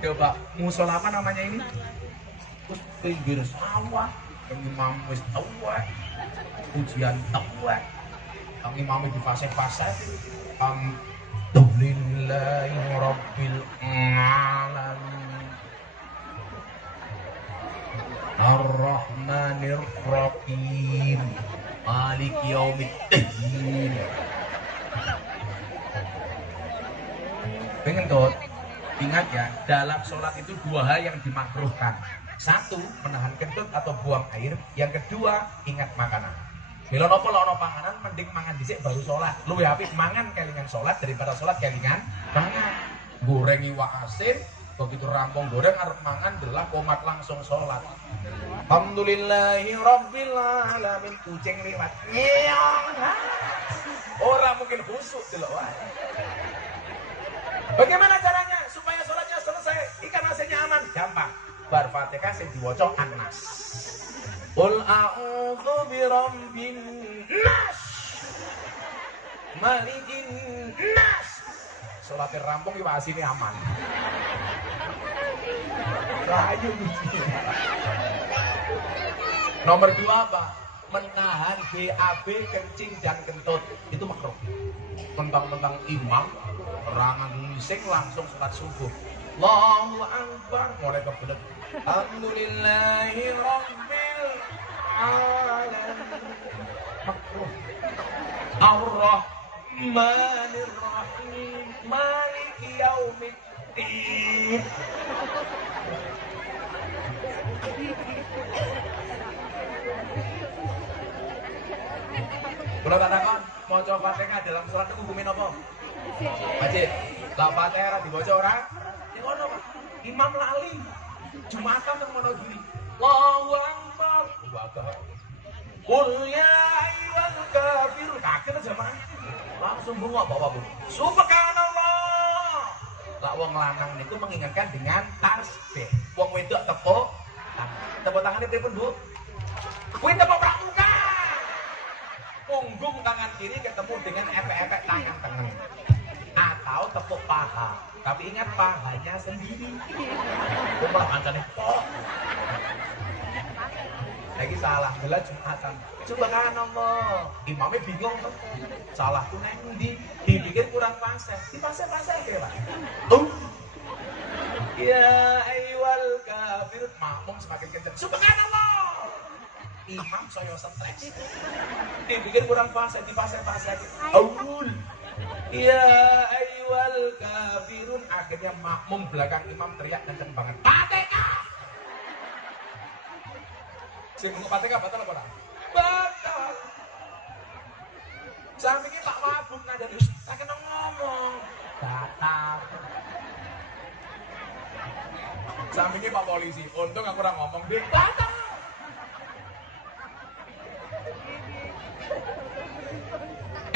Coba musola apa namanya ini? Terus pinggir sawah, imam wis tua, ujian tua, imam di fase-fase. Alhamdulillahi rabbil alamin. Ar-Rahmanir Rahim, Maliki Yaumiddin. Pengen tuh, ingat ya, dalam sholat itu dua hal yang dimakruhkan. Satu, menahan kentut atau buang air. Yang kedua, ingat makanan. Bila nopo lono panganan, mending mangan dhisik baru sholat. Luwih apik mangan kelingan sholat daripada sholat kelingan mangan. Goreng iwak asin, begitu rampung goreng arep mangan belah komat langsung sholat. Alhamdulillahi rabbil alamin. Kucing liwat nyeong. Orang mungkin khusuk delok wae. Bagaimana caranya supaya sholatnya selesai, ikan asinnya aman? Gampang. Bar Fatihah sing diwaca An-Nas. Qul a'udzu birabbin nas, malikin nas. Sholatnya rampung iwak asinnya aman. Rayu. Nomor 2 apa? Menahan BAB, kencing dan kentut. Itu makruh. Mentang-mentang imam, rangan sing langsung sholat subuh. Allahu Akbar, mulai kebelet. Alhamdulillahi rabbil alamin. Makruh. Ar-Rahmanir Rahim, Maliki Yaumiddin. Kalau tak takon, mau coba Fatihah dalam sholat itu hukumnya apa? Masjid. Lah Fatihah dibaca ora? Ning ngono, Pak. Imam lali. Jumatan nang ngono gini. Allahu Akbar. Qul ya ayyuhal kafirun. Kaget jamaah. Langsung bengok Bapak Bu. Subhanallah. Lah wong lanang niku mengingatkan dengan tasbih. Wong wedok tepuk tangannya pripun, Bu? Kuwi tepuk pramuka. Punggung tangan kiri ketemu dengan efek-efek tangan tengah. Atau tepuk paha. Tapi ingat pahanya sendiri. Itu malah kancane kok. Lagi salah, gelar Jumatan. Subhanallah. Imamnya bingung tuh. Salah tuh neng di dipikir kurang fase. Di fase ya, Pak. Ya ayyuhal kafir, makmum semakin kencang. Subhanallah. Imam saya stres. Dipikir kurang fase, di fase. Aul. Ya ayyuhal kafirun, akhirnya makmum belakang imam teriak kenceng banget. Fatihah. Sing ngomong Fatihah batal apa ora? Batal. Sampinge tak mabuk nada terus tak kena ngomong. Batal. Sampinge Pak Polisi, untung aku ora ngomong, Dik. Batal.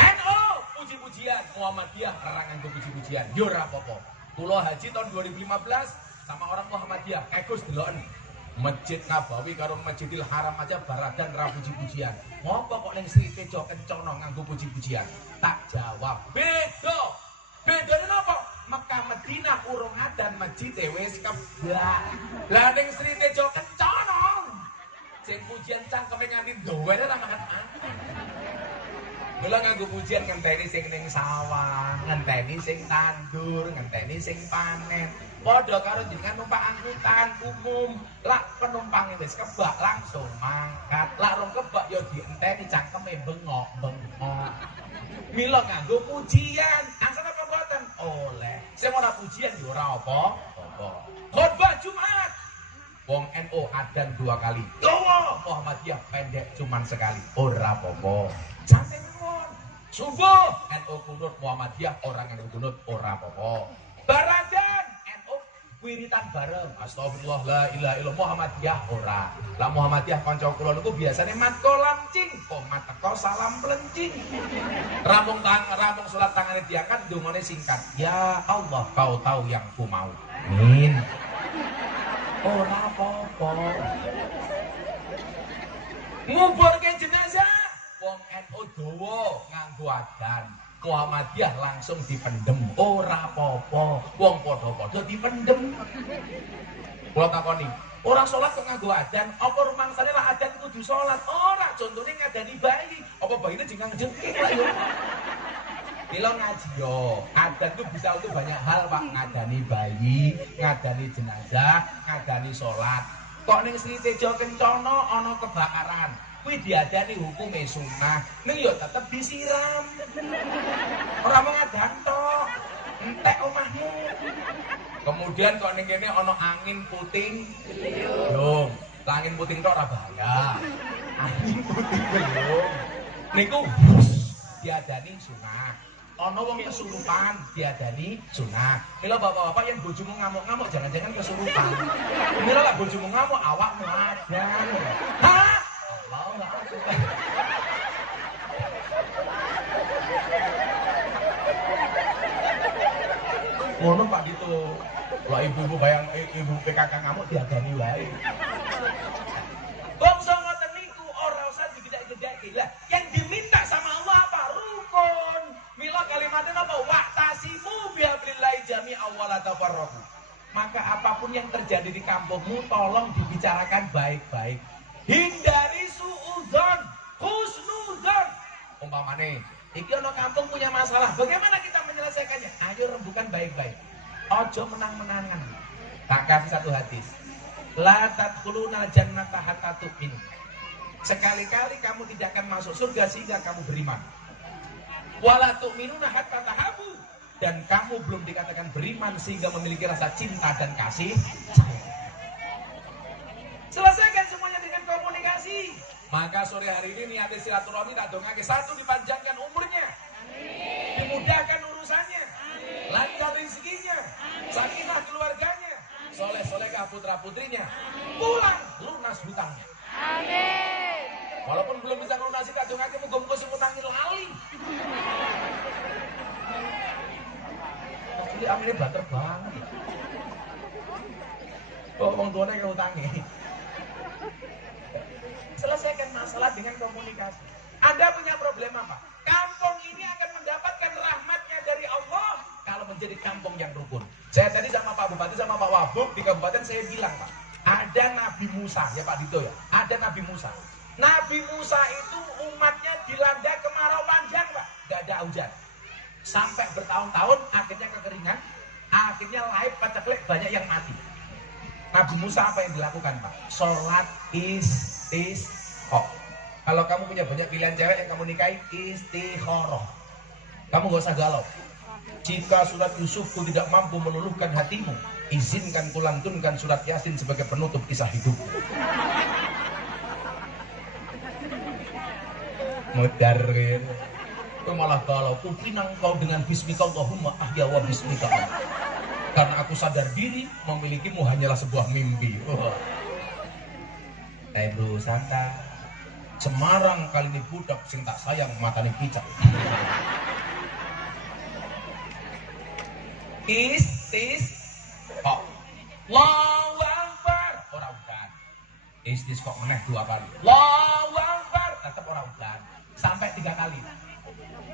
NU puji-pujian, Muhammadiyah ora nganggo puji-pujian. Yo ora apa-apa. Kula haji tahun 2015 sama orang Muhammadiyah, Gus deloken. Masjid Nabawi karo Masjidil Haram aja baradan ra puji-pujian. Ngopo kok ning Sri Tejo kencono nganggo puji-pujian? Tak jawab. Bedane napa? Mekah Madinah urung adan masjid wis keblak. Lah ning Sri Tejo kencono. Sing pujian cangkeme nganti dower ora makan. Mula nganggo pujian ngenteni sing ning sawah, ngenteni sing tandur, ngenteni sing panen. Padha karo jenengan numpak angkutan umum, lak penumpangnya wis kebak langsung mangkat, lak rong kebak ya dienteni cangkeme bengok-bengok. Mila nganggo pujian, angsa apa mboten? Oleh. Sing ora pujian ya ora apa-apa. Khotbah Jumat. Wong NU adzan 2 kali. Dawa Muhammadiyah pendek cuman sekali. Ora apa-apa. Santai mawon. Subuh NU kunut, Muhammadiyah orang yang kunut ora apa-apa. Baradan wiritan bareng, astagfirullah la ilaha illallah, Muhammadiyah ora. Lah Muhammadiyah kanca kula niku biasane matko lancing, komat teko salam pelencing. Rampung salat tangane diangkat, dungane singkat. Ya Allah, kau tahu yang ku mau. Amin. Ora apa-apa. Nguburke jenazah, wong NU dawa nganggo adzan. Muhammadiyah langsung dipendem, ora apa-apa. Wong padha-padha dipendem. Kula takoni, ora salat kok nganggo adzan, apa rumangsane lah adzan kudu salat? Ora, contone ngadani bayi. Apa bayine jengang jengking lah yo. Mila ngaji yo. Adzan itu bisa untuk banyak hal, Pak. Ngadani bayi, ngadani jenazah, ngadani salat. Kok ning Sri Tejo Kencana ana kebakaran. Kuwi diadani hukume sunah, ning ya tetep disiram. Ora mung ngadan tok, entek omahmu. Kemudian kok ning kene ana angin puting beliung. Angin puting tok ora bahaya. Angin puting beliung niku diadani sunah. Ana wong kesurupan diadani sunah. Mila bapak-bapak yang bojomu ngamuk-ngamuk jangan-jangan kesurupan. Mila lah bojomu ngamuk awakmu adan. Hah? Ngono Pak gitu. Lah ibu-ibu bayang ibu PKK ngamuk diagani wae. Bangsa ngoten niku ora usah digedhe-gedheke. Lah yang diminta sama Allah apa? Rukun. Mila kalimatnya apa? Wa'tasimu bihablillahi jami'an wa la tafarraqu. Maka apapun yang terjadi di kampungmu tolong dibicarakan baik-baik. Hindari suudzon, husnudzon. Umpamane, iki ono kampung punya masalah. Bagaimana kita menyelesaikannya? Ayo rembukan baik-baik. Ojo menang-menangan. Tak kasih satu hadis. La tadkhuluna jannata hatta tu'minu. Sekali-kali kamu tidak akan masuk surga sehingga kamu beriman. Wala tu'minuna hatta tahabu. Dan kamu belum dikatakan beriman sehingga memiliki rasa cinta dan kasih sayang. Selesaikan semuanya dengan komunikasi. Maka sore hari ini niatnya silaturahmi tak dongake. 1, dipanjangkan umurnya. Amin. Dimudahkan urusannya. putra-putrinya pulang lunas hutangnya. Amin. Walaupun belum bisa ngelunasi kadung-kadung muga-muga sing ngutangi lali. Jadi amine bater banget. Kok wong tuane ngutangi. Selesaikan masalah dengan komunikasi. Anda punya problem apa? Kampung ini akan mendapatkan rahmatnya dari Allah kalau menjadi kampung yang rukun. Saya tadi sama Pak Bupati sama Pak Wabub di kabupaten saya bilang, Pak, ada Nabi Musa ya Pak Dito ya, ada Nabi Musa. Nabi Musa itu umatnya dilanda kemarau panjang, Pak, gak ada hujan. Sampai bertahun-tahun akhirnya kekeringan, akhirnya lahir paceklik banyak yang mati. Nabi Musa apa yang dilakukan, Pak? Sholat istisqa. Kalau kamu punya banyak pilihan cewek yang kamu nikahi, istikharah. Kamu gak usah galau. Jika surat Yusufku tidak mampu meluluhkan hatimu, izinkan kulantunkan surat Yasin sebagai penutup kisah hidup. Modar gitu. Kau malah galau. Kupinang kau dengan bismika Allahumma ahya wa bismika. Karena aku sadar diri memilikimu hanyalah sebuah mimpi. Bro, santai. Semarang kali ini budak sing tak sayang matane kicak. Istisqa. Allahu Akbar. Ora udan. Istisqa meneh 2 kali. Allahu Akbar. Tetap ora udan. Sampai 3 kali.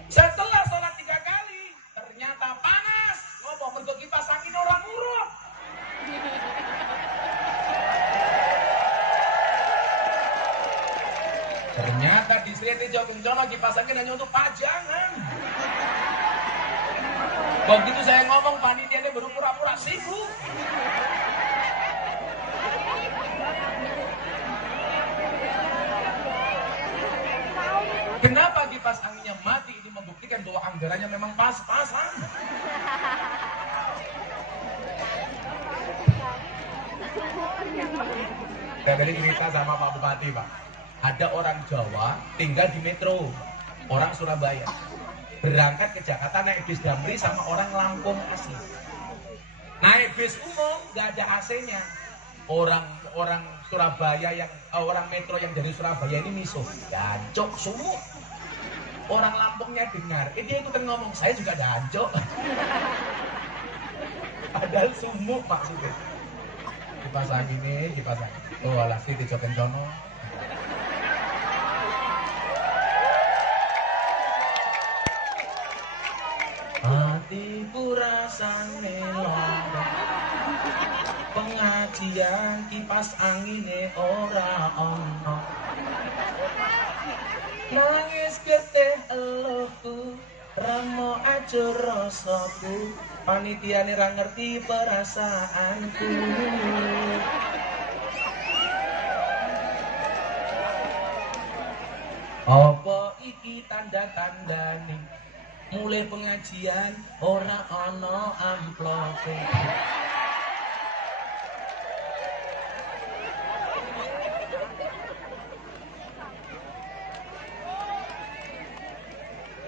Setelah sholat 3 kali, ternyata panas. Ngopo mergo kipas angin ora murah. Ternyata di Sri Jogengjono kipas angin hanya untuk pajangan. Begitu saya ngomong, panitianya baru pura-pura sibuk. Kenapa kipas anginnya mati? Ini membuktikan bahwa anggarannya memang pas-pasan. Saya tadi cerita sama Pak Bupati, Pak. Ada orang Jawa tinggal di metro, orang Surabaya. Berangkat ke Jakarta naik bis Damri sama orang Lampung asli. Naik bis umum nggak ada AC-nya. Orang Surabaya yang orang metro yang dari Surabaya ini misuh, dancok sumuk. Orang Lampungnya dengar, dia ikutan ngomong, saya juga dancok. Padahal sumuk maksudnya. Dipasang ini, dipasang. Oh, alas di Jogengjono. Hatiku rasane lara, pengajian kipas angine ora ono. Nangis getih eluhku, remo aja rasaku, panitiane ra ngerti perasaanku. Apa iki tanda-tandane? Mulai pengajian ora ono amplope.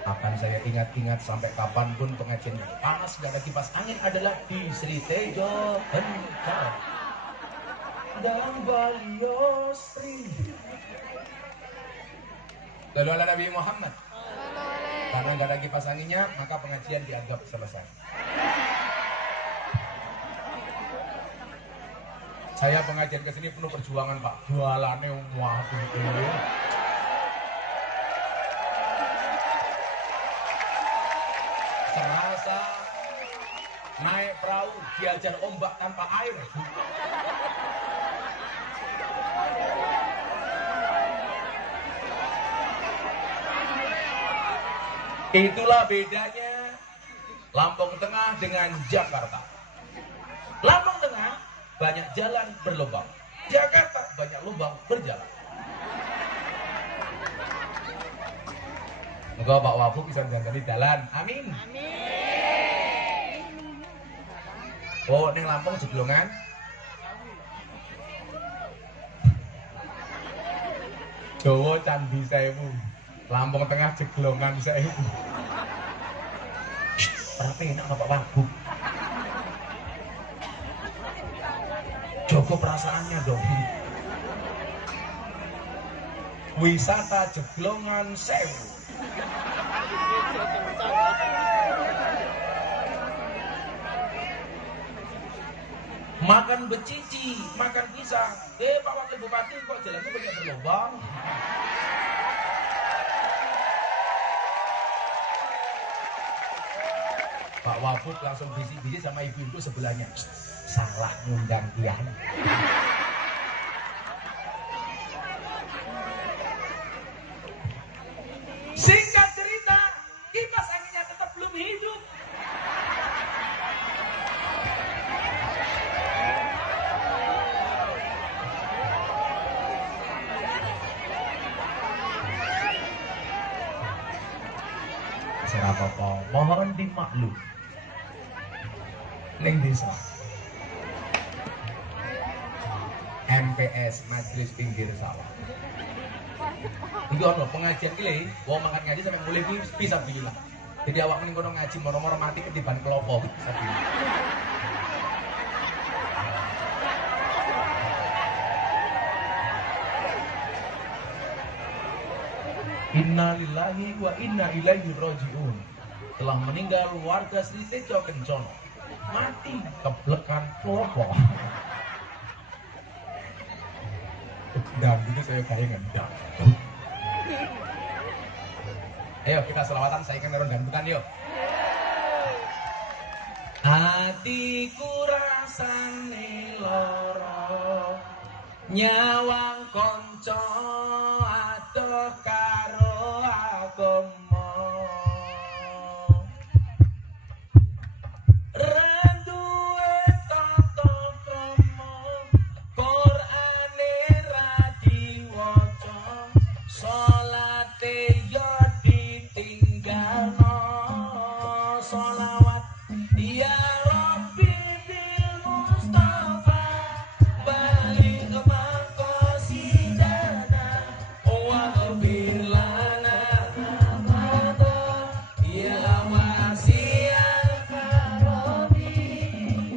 Akan saya ingat-ingat sampai kapanpun pengajian panas gak ada kipas angin adalah di Sri Tejo Kencana dan Balio Sri. Lalu ala Nabi Muhammad. Karena gak ada kipas anginnya, maka pengajian dianggap selesai. Saya pengajian ke sini penuh perjuangan, Pak. Jualannya waduh. Serasa naik perahu diajar ombak tanpa air. Itulah bedanya Lampung Tengah dengan Jakarta. Lampung Tengah banyak jalan berlubang, Jakarta banyak lubang berjalan. Moga Pak Wabu bisa menjadi jalan. Amin. Amin. Oh, neng Lampung jeblongan. Jawa Candi Sewu. Lampung Tengah jeglongan Sewu. Berapa enak Pak Wabu? Jog Jaga perasaannya dong. Wisata Jeglongan Sewu. Makan becici, makan pisang. Pak Wakil Bupati kok jalannya banyak berlubang. Pak Wafud langsung bisik-bisik sama ibu-ibu sebelahnya. Salah ngundang Kian. Singkat cerita, kipas anginnya tetap belum hidup. Serapa mohon dimaklum. Ning desa MPS Majelis Pinggir Sawah. Iki ono pengajian iki wong makan ngaji sampe mulai bisa bilang. Jadi awak mending kono ngaji moro-moro mati ketiban kelopo bisa bilang. Inna lillahi wa inna ilaihi raji'un. Telah meninggal warga Sri Tejo Kencono. Mati keblekan kelopo. Dan itu saya kayak ngendang. Ayo kita selawatan, saya kan ngeron dangdutan yuk. Hatiku rasane loro, nyawang konco adoh karo agama. Randuwe tata krama, Qur'ane ra diwaca, salate yo ditinggalno, sholawat ya Rabbi bil Mustafa balik maqasidana wa ghfir lana ya wasi'al karami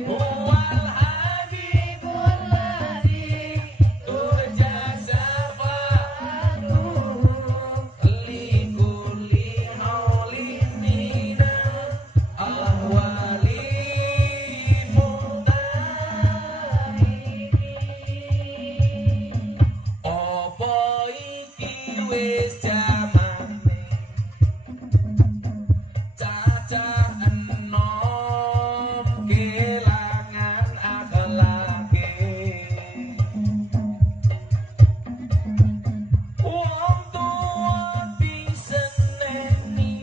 wal habibul ladzi turja syafa'atuhu li kulli haulin mina al-wali mutari. Apa iki wis jamane cacah enom kelangan akhlake. Wong tuwa diseneni,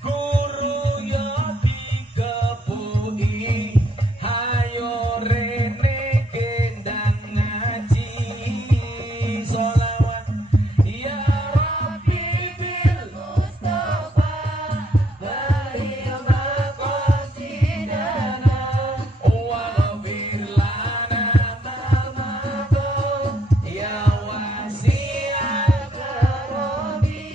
guru yo dikepuki, hayo rene kendang ngaji, sholawat ya Rabbi bil Mustafa balik maqasidana wa ghfir lana ya wasi'al karami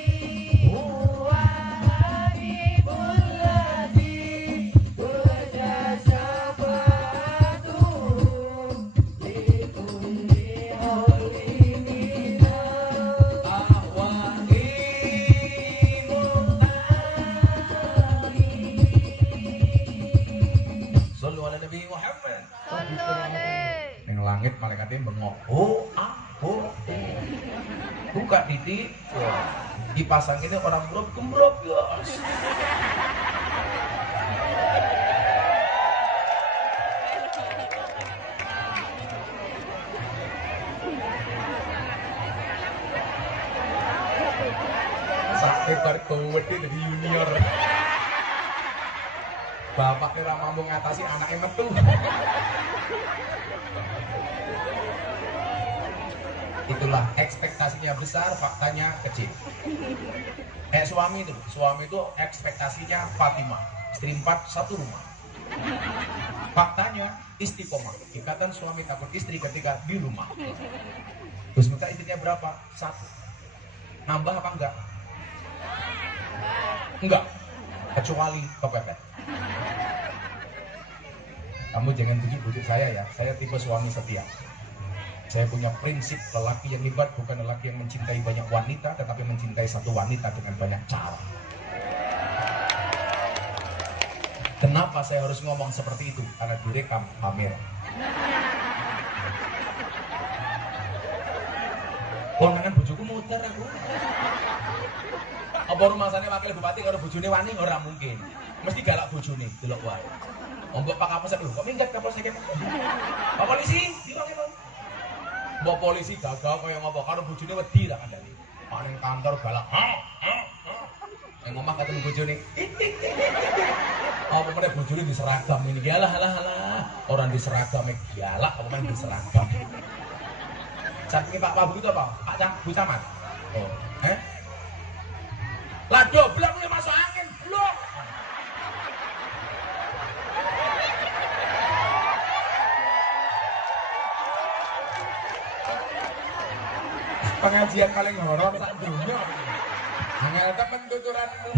huwa habibul ladzi turja syafa'atuhu li kulli haulin mina ahwali mutari. Sallu ala Nabi Muhammad. Sallu alaihi. Yang langit malaikatnya bengok. Oh. Buka titik. Dipasang ini orang gembrok guys. Sakit balik kowet dari junior. Bapaknya ra mampu ngatasi anaknya metu. Itulah ekspektasinya besar, faktanya kecil. Suami itu ekspektasinya Fatimah, istri 4 satu rumah. Faktanya istiqomah, ikatan suami takut istri ketika di rumah. Terus minta istrinya berapa? 1. Nambah apa enggak? Enggak, kecuali kepepet. Kamu jangan bujuk-bujuk saya ya. Saya tipe suami setia. Saya punya prinsip lelaki yang hebat bukan lelaki yang mencintai banyak wanita, tetapi mencintai satu wanita dengan banyak cara. Kenapa saya harus ngomong seperti itu? Karena direkam kamera. Konangan bojoku muter aku. Apa rumasane wakil bupati karo bojone wani ora mungkin. Mesti galak bojone, delok wae. Ombok Pak Kapolsek lho, kok minggat Kapolsek iki? Pak polisi, dilonge to. Mbok polisi gagal kaya ngopo karo bojone wedi tak kandhani. Pak ning kantor galak. Ning omah ketemu bojone. Apa meneh bojone diseragam ini. Alah. Orang diseragam galak apa main diseragam. Saking Pak Wabu itu apa? Pak Bu Camat. Oh, lah doblang ya masuk angin, blok. Pengajian paling horor sak dunya. Angel temen tuturanmu.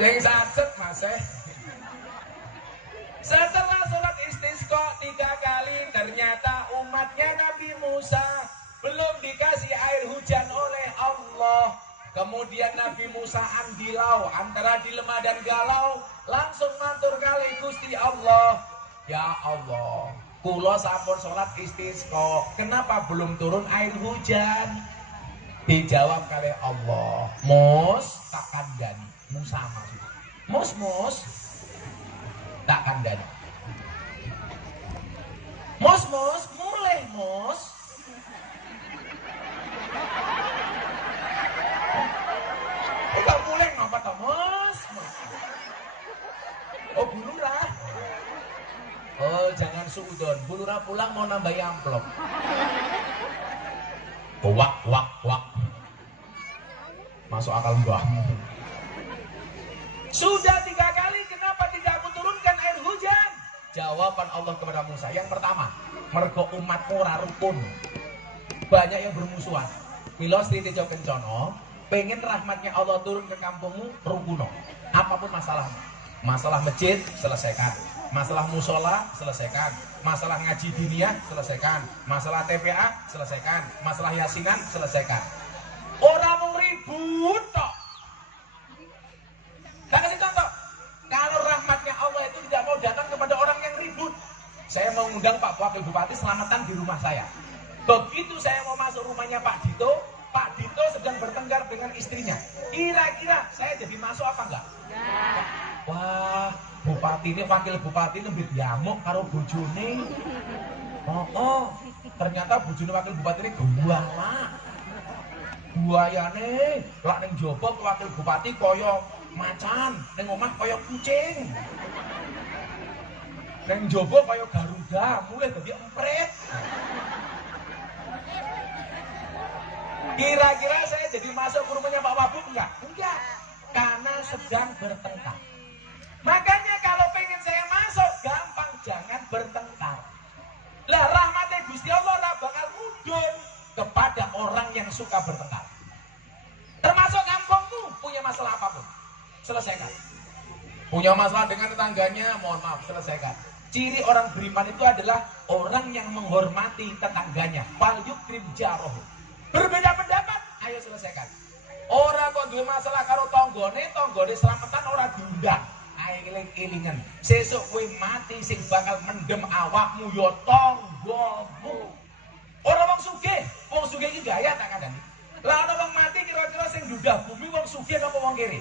Yang saset Mas Setelah sholat istisqa 3 kali, ternyata umatnya Nabi Musa belum dikasih air hujan oleh Allah. Kemudian Nabi Musa andilau antara dilema dan galau, langsung matur kali Gusti Allah, ya Allah, kula sampun sholat istisqa, kenapa belum turun air hujan? Dijawab kali Allah, Mus tak kandani. Musa maksudnya, Mus tak kandani. Mus mulai Mus. Enggak mulai ngapa toh Mus? Oh Bu Lurah. Oh jangan suudon, Bu Lurah pulang mau nambah amplop. Wak. Masuk akal mbahmu. Sudah 3 kali, kenapa tidak kuturunkan air hujan? Jawaban Allah kepada Musa, yang pertama, mergo umatmu ora rukun. Banyak yang bermusuhan. Mila Sri Tejo Kencono pengen rahmatnya Allah turun ke kampungmu, rukuno. Apapun masalahnya. Masalah masjid, selesaikan. Masalah musola, selesaikan. Masalah ngaji diniyah, selesaikan. Masalah TPA, selesaikan. Masalah yasinan, selesaikan. Orang mau ribut tok. Tak kasih contoh. Kalau rahmatnya Allah itu tidak mau datang kepada orang yang ribut. Saya mau ngundang Pak Wakil Bupati selamatan di rumah saya. Begitu saya mau masuk rumahnya Pak Dito sedang bertengkar dengan istrinya. Kira-kira saya jadi masuk apa enggak? Wah, Bupati ini, Wakil Bupati ini lebih diamuk karo bojone. Oh, ternyata bojone Wakil Bupati ini galak. Buayane lak ning jaba Wakil Bupati kaya macan, ning omah kaya kucing. Ning jaba kaya garuda, mulai dadi empret. Kira-kira saya jadi masuk ke rumahnya Pak Wabub enggak? Enggak, karena sedang bertengkar. Makanya kalau pengen saya masuk, gampang, jangan bertengkar. Lah rahmatnya Gusti Allah ora bakal mudhun kepada orang yang suka bertengkar. Termasuk kampungmu punya masalah apapun, selesaikan. Punya masalah dengan tetangganya, mohon maaf, selesaikan. Ciri orang beriman itu adalah orang yang menghormati tetangganya. Fal yukrim jaroh. Berbeda pendapat, ayo selesaikan. Orang kok duwe masalah karo tanggane selamatan ora diundang. Eling-elingan. Sesuk kowe mati sing bakal mendem awakmu ya tanggamu. Ora wong sugih iki gaya tak kandhani. Lah ana wong mati kira-kira sing ndudah bumi wong sugih apa wong kere?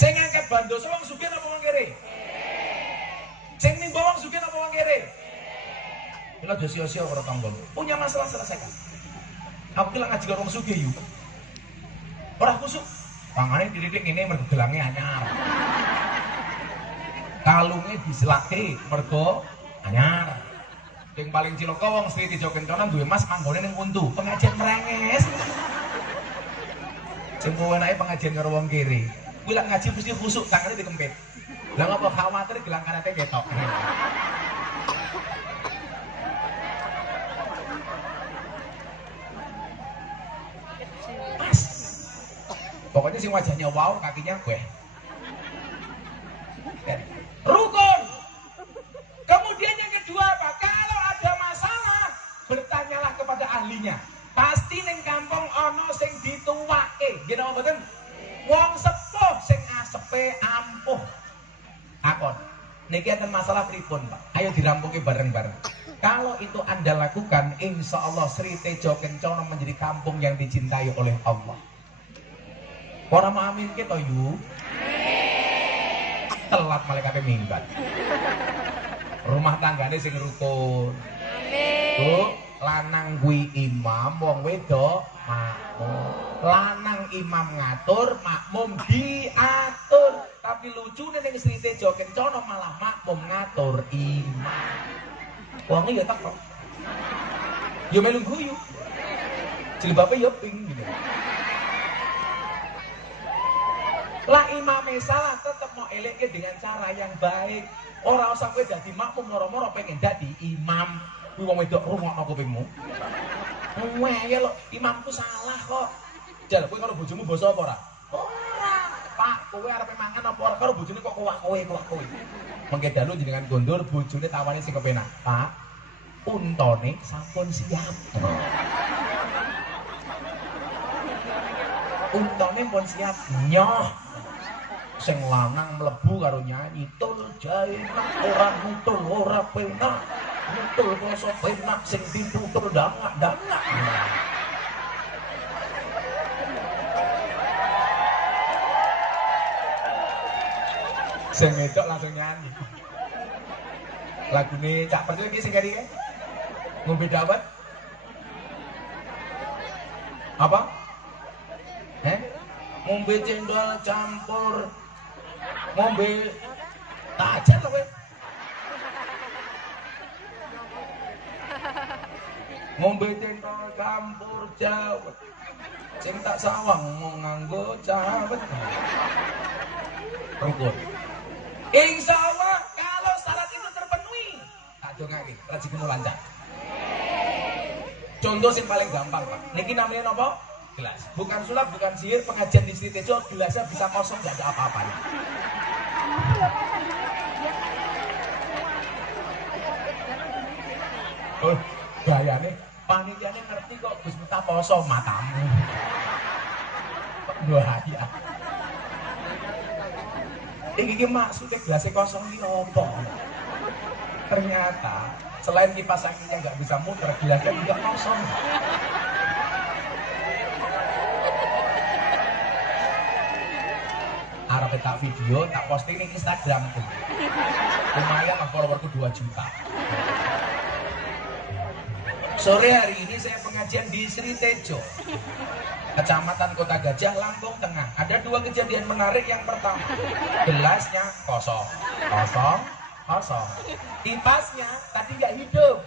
Sing ngangkat bandoso wong sugih apa wong kere? Sing nimba wong sugih apa wong kere? Bila aja sia-sia karo tanggamu. Punya masalah selesaikan. Aku bilang ngaji karo wong sugih yuk. Ora kusuk. Pangane dilitik ini mergo gelange anyar. Kalunge diselake mergo anyar. Sing paling cilaka wong Sri Tejo Kencana duwe mas manggone ning untu, pengajian merenges. Sing enake pengajian karo wong kiri. Kuwi lak ngaji mesti kusuk, tangane dikempit. Lah ngopo khawatir gelang karate ketok. Pokoknya sing wajahnya wow, kakinya gue. ahlinya. Pasti ning kampung ana sing dituwake. Nggih napa mboten? Wong sepuh sing asepe ampuh. Akon. Niki enten masalah pripun, Pak? Ayo dirampungi bareng-bareng. Kalau itu Anda lakukan, insya Allah Sri Tejo Kencana menjadi kampung yang dicintai oleh Allah. Orang mau amin kita yuk. Telat malaikat minggat. Rumah tanggane sing rukun. Tuh, lanang kuwi imam, wong wedok makmum. Lanang imam ngatur, makmum diatur. Tapi lucu ning Sri Tejo Kencana malah makmum ngatur imam. Wonge ya teko. Ya melu guyu. Jilbabe ya pink gitu. Lah imame salah tetep mau eleke dengan cara yang baik. Ora usah kowe dadi makmum moro-moro pengen dadi imam. Kuwi wong wedok rungokno kupingmu. Ya lho, imamku salah kok. Jal, kowe karo bojomu basa apa ora? Ora. Pak, kowe arep mangan apa ora karo bojone kok kuwak kowe. Mengke dalu jenengan gondor bojone tawane sing kepenak. Pak, untone sampun siap. Untone pun siap nyoh. Sing lanang mlebu karo nyanyi tul jaenak ora nutul ora penak nutul koso penak sing ditutul dangak-dangak. Sing wedok langsung nyanyi. Lagune Cak Percil iki sing kari ngombe dawet. Apa? Ngombe cendol campur ngombe tajen lho kowe. Ngombe cendol campur jawet. Sing tak sawang mau nganggo jawet. Rukun. Insya Allah kalau syarat itu terpenuhi, tak dongake rezekimu lancar. Contoh yang paling gampang, Pak. Niki namanya apa? Gelas. Bukan sulap, bukan sihir, pengajian di Sri Tejo, gelasnya bisa kosong, nggak ada apa-apanya. Oh, gayane, panitianya ngerti kok Gus Miftah poso matamu. Bahaya. Iki maksudnya gelasnya kosong ini apa? Ternyata selain kipas anginnya nggak bisa muter, gelasnya juga kosong. Arep tak video, tak posting di Instagram tuh. Lumayan lah followerku 2 juta. Sore hari ini saya pengajian di Sri Tejo, Kecamatan Kota Gajah, Lampung Tengah. Ada 2 kejadian menarik. Yang pertama, gelasnya kosong. Kipasnya tadi nggak hidup.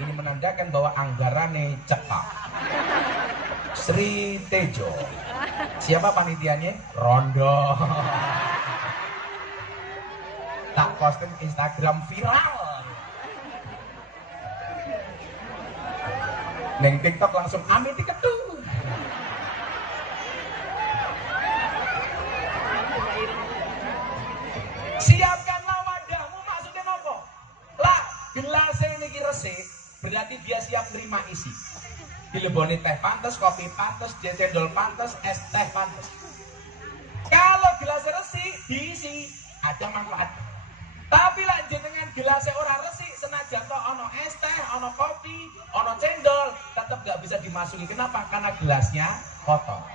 Ini menandakan bahwa anggarannya cepat. Sri Tejo. Siapa panitianya? Rondo. Tak posting Instagram viral. Neng TikTok langsung amit ketu. Siapkanlah wadahmu, maksudnya apa? Lah, gelasnya ini resik, berarti dia siap terima isi. Dileboni teh pantes, kopi pantes, cendol pantes, es teh pantes. Kalau gelasnya resik, diisi, ada manfaat. Tapi lah jenengan gelasnya ora resik, senajan toh ono es teh, ono kopi, ono cendol, tetap gak bisa dimasuki. Kenapa? Karena gelasnya kotor.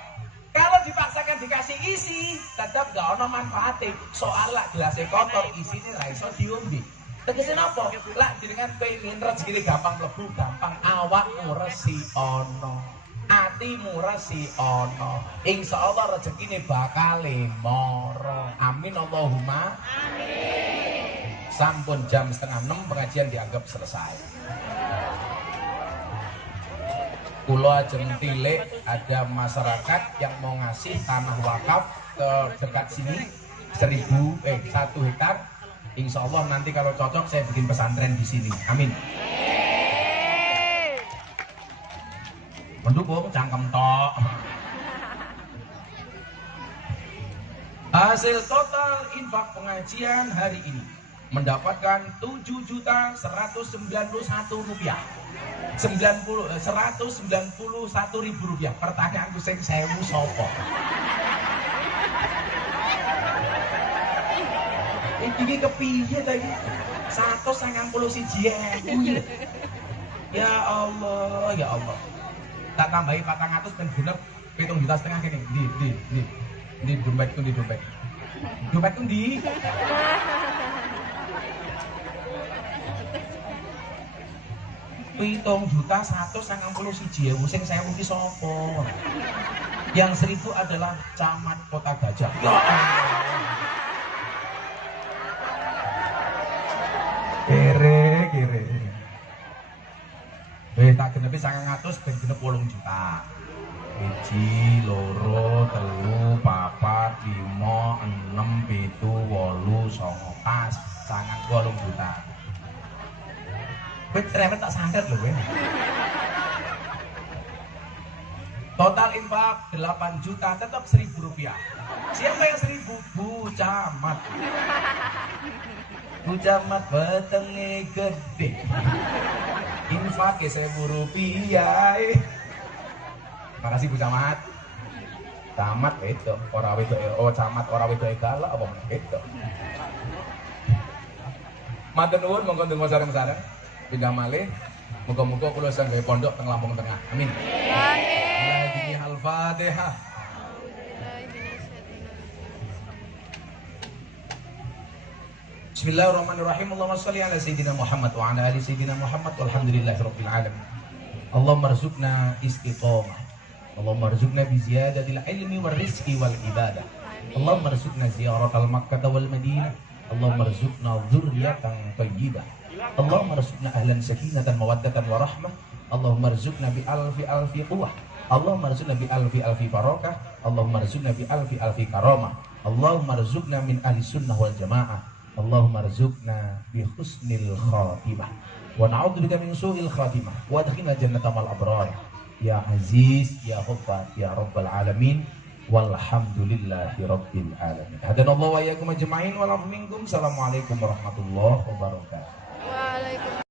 Kalau dipaksakan dikasih isi, tetap gak ono manfaatnya. Soalnya gelasnya kotor, isinya ra iso diombe. Tegese napa? Lah jenengan pengen rezeki gampang mlebu, gampang awakmu resi ono. Atimu resi ono. Insyaallah rezekine bakal moro. Amin Allahumma amin. Sampun jam 5:30 pengajian dianggap selesai. Kulo ajeng tilik ada masyarakat yang mau ngasih tanah wakaf ke dekat sini 1 hektar. Insya Allah nanti kalau cocok saya bikin pesantren di sini. Amin. Mendukung cangkem tok. Hasil total infak pengajian hari ini mendapatkan 7.191 rupiah. 191 ribu rupiah. Pertanyaanku sing sewu sopo? Iki kepiye tadi? 191.000. Ya Allah, ya Allah. Tak tambahi 400 ben genep 7,5 juta kene. Di dompetku, di dompet. Dompetku di. Pitung juta 191.000 sing saya mungkin sopo. Yang 1.000 adalah camat Kota Gajah. Ya Allah. Kere. Tak genepi 900 ben genep 8 juta. 1, 2, 3, 4, 5, 6, 7, 8, 9, 8 juta. Kowe cerewet tak santet lho kowe. Total infak 8 juta, tetap 1.000 rupiah. Siapa yang 1.000? Bu Camat. Bu Camat wetenge gede. Infak 1.000 rupiah. Makasih Bu Camat. Camat itu, ora wedok, camat ora wedok galak apa meneh itu. Matur nuwun monggo ndonga sareng-sareng. Pindah malih, muga-muga kula sang gawe pondok teng Lampung Tengah. Amin. Amin. Al-Fatihah. Bismillahirrahmanirrahim. Allahumma shalli ala sayyidina Muhammad wa ala ali sayyidina Muhammad walhamdulillahirabbil alamin. Allahumma rzuqna istiqamah. Allahumma rzuqna bi ziyadatil ilmi war rizqi wal ibadah. Allahumma rzuqna ziyaratal Makkah wal Madinah. Allahumma rzuqna dzurriyyatan thayyibah. Allahumma rzuqna ahlan sakinatan mawaddatan wa rahmah. Allahumma rzuqna bi alfi quwwah. Allahumma rzuqna bi alfi barakah. Allahumma rzuqna bi alfi karamah. Allahumma rzuqna min ahli sunnah wal jamaah. Allahumma rzuqna bi husnil khatimah. Wa na'udzubika min su'il khatimah. Wa adkhilna jannata mal abrar. Ya Aziz, Ya Ghaffar, Ya Rabbal Alamin. Walhamdulillahi Rabbil Alamin. Hadanallahu wa iyyakum ajma'in wa lakum minkum. Assalamualaikum warahmatullahi wabarakatuh. Waalaikumsalam.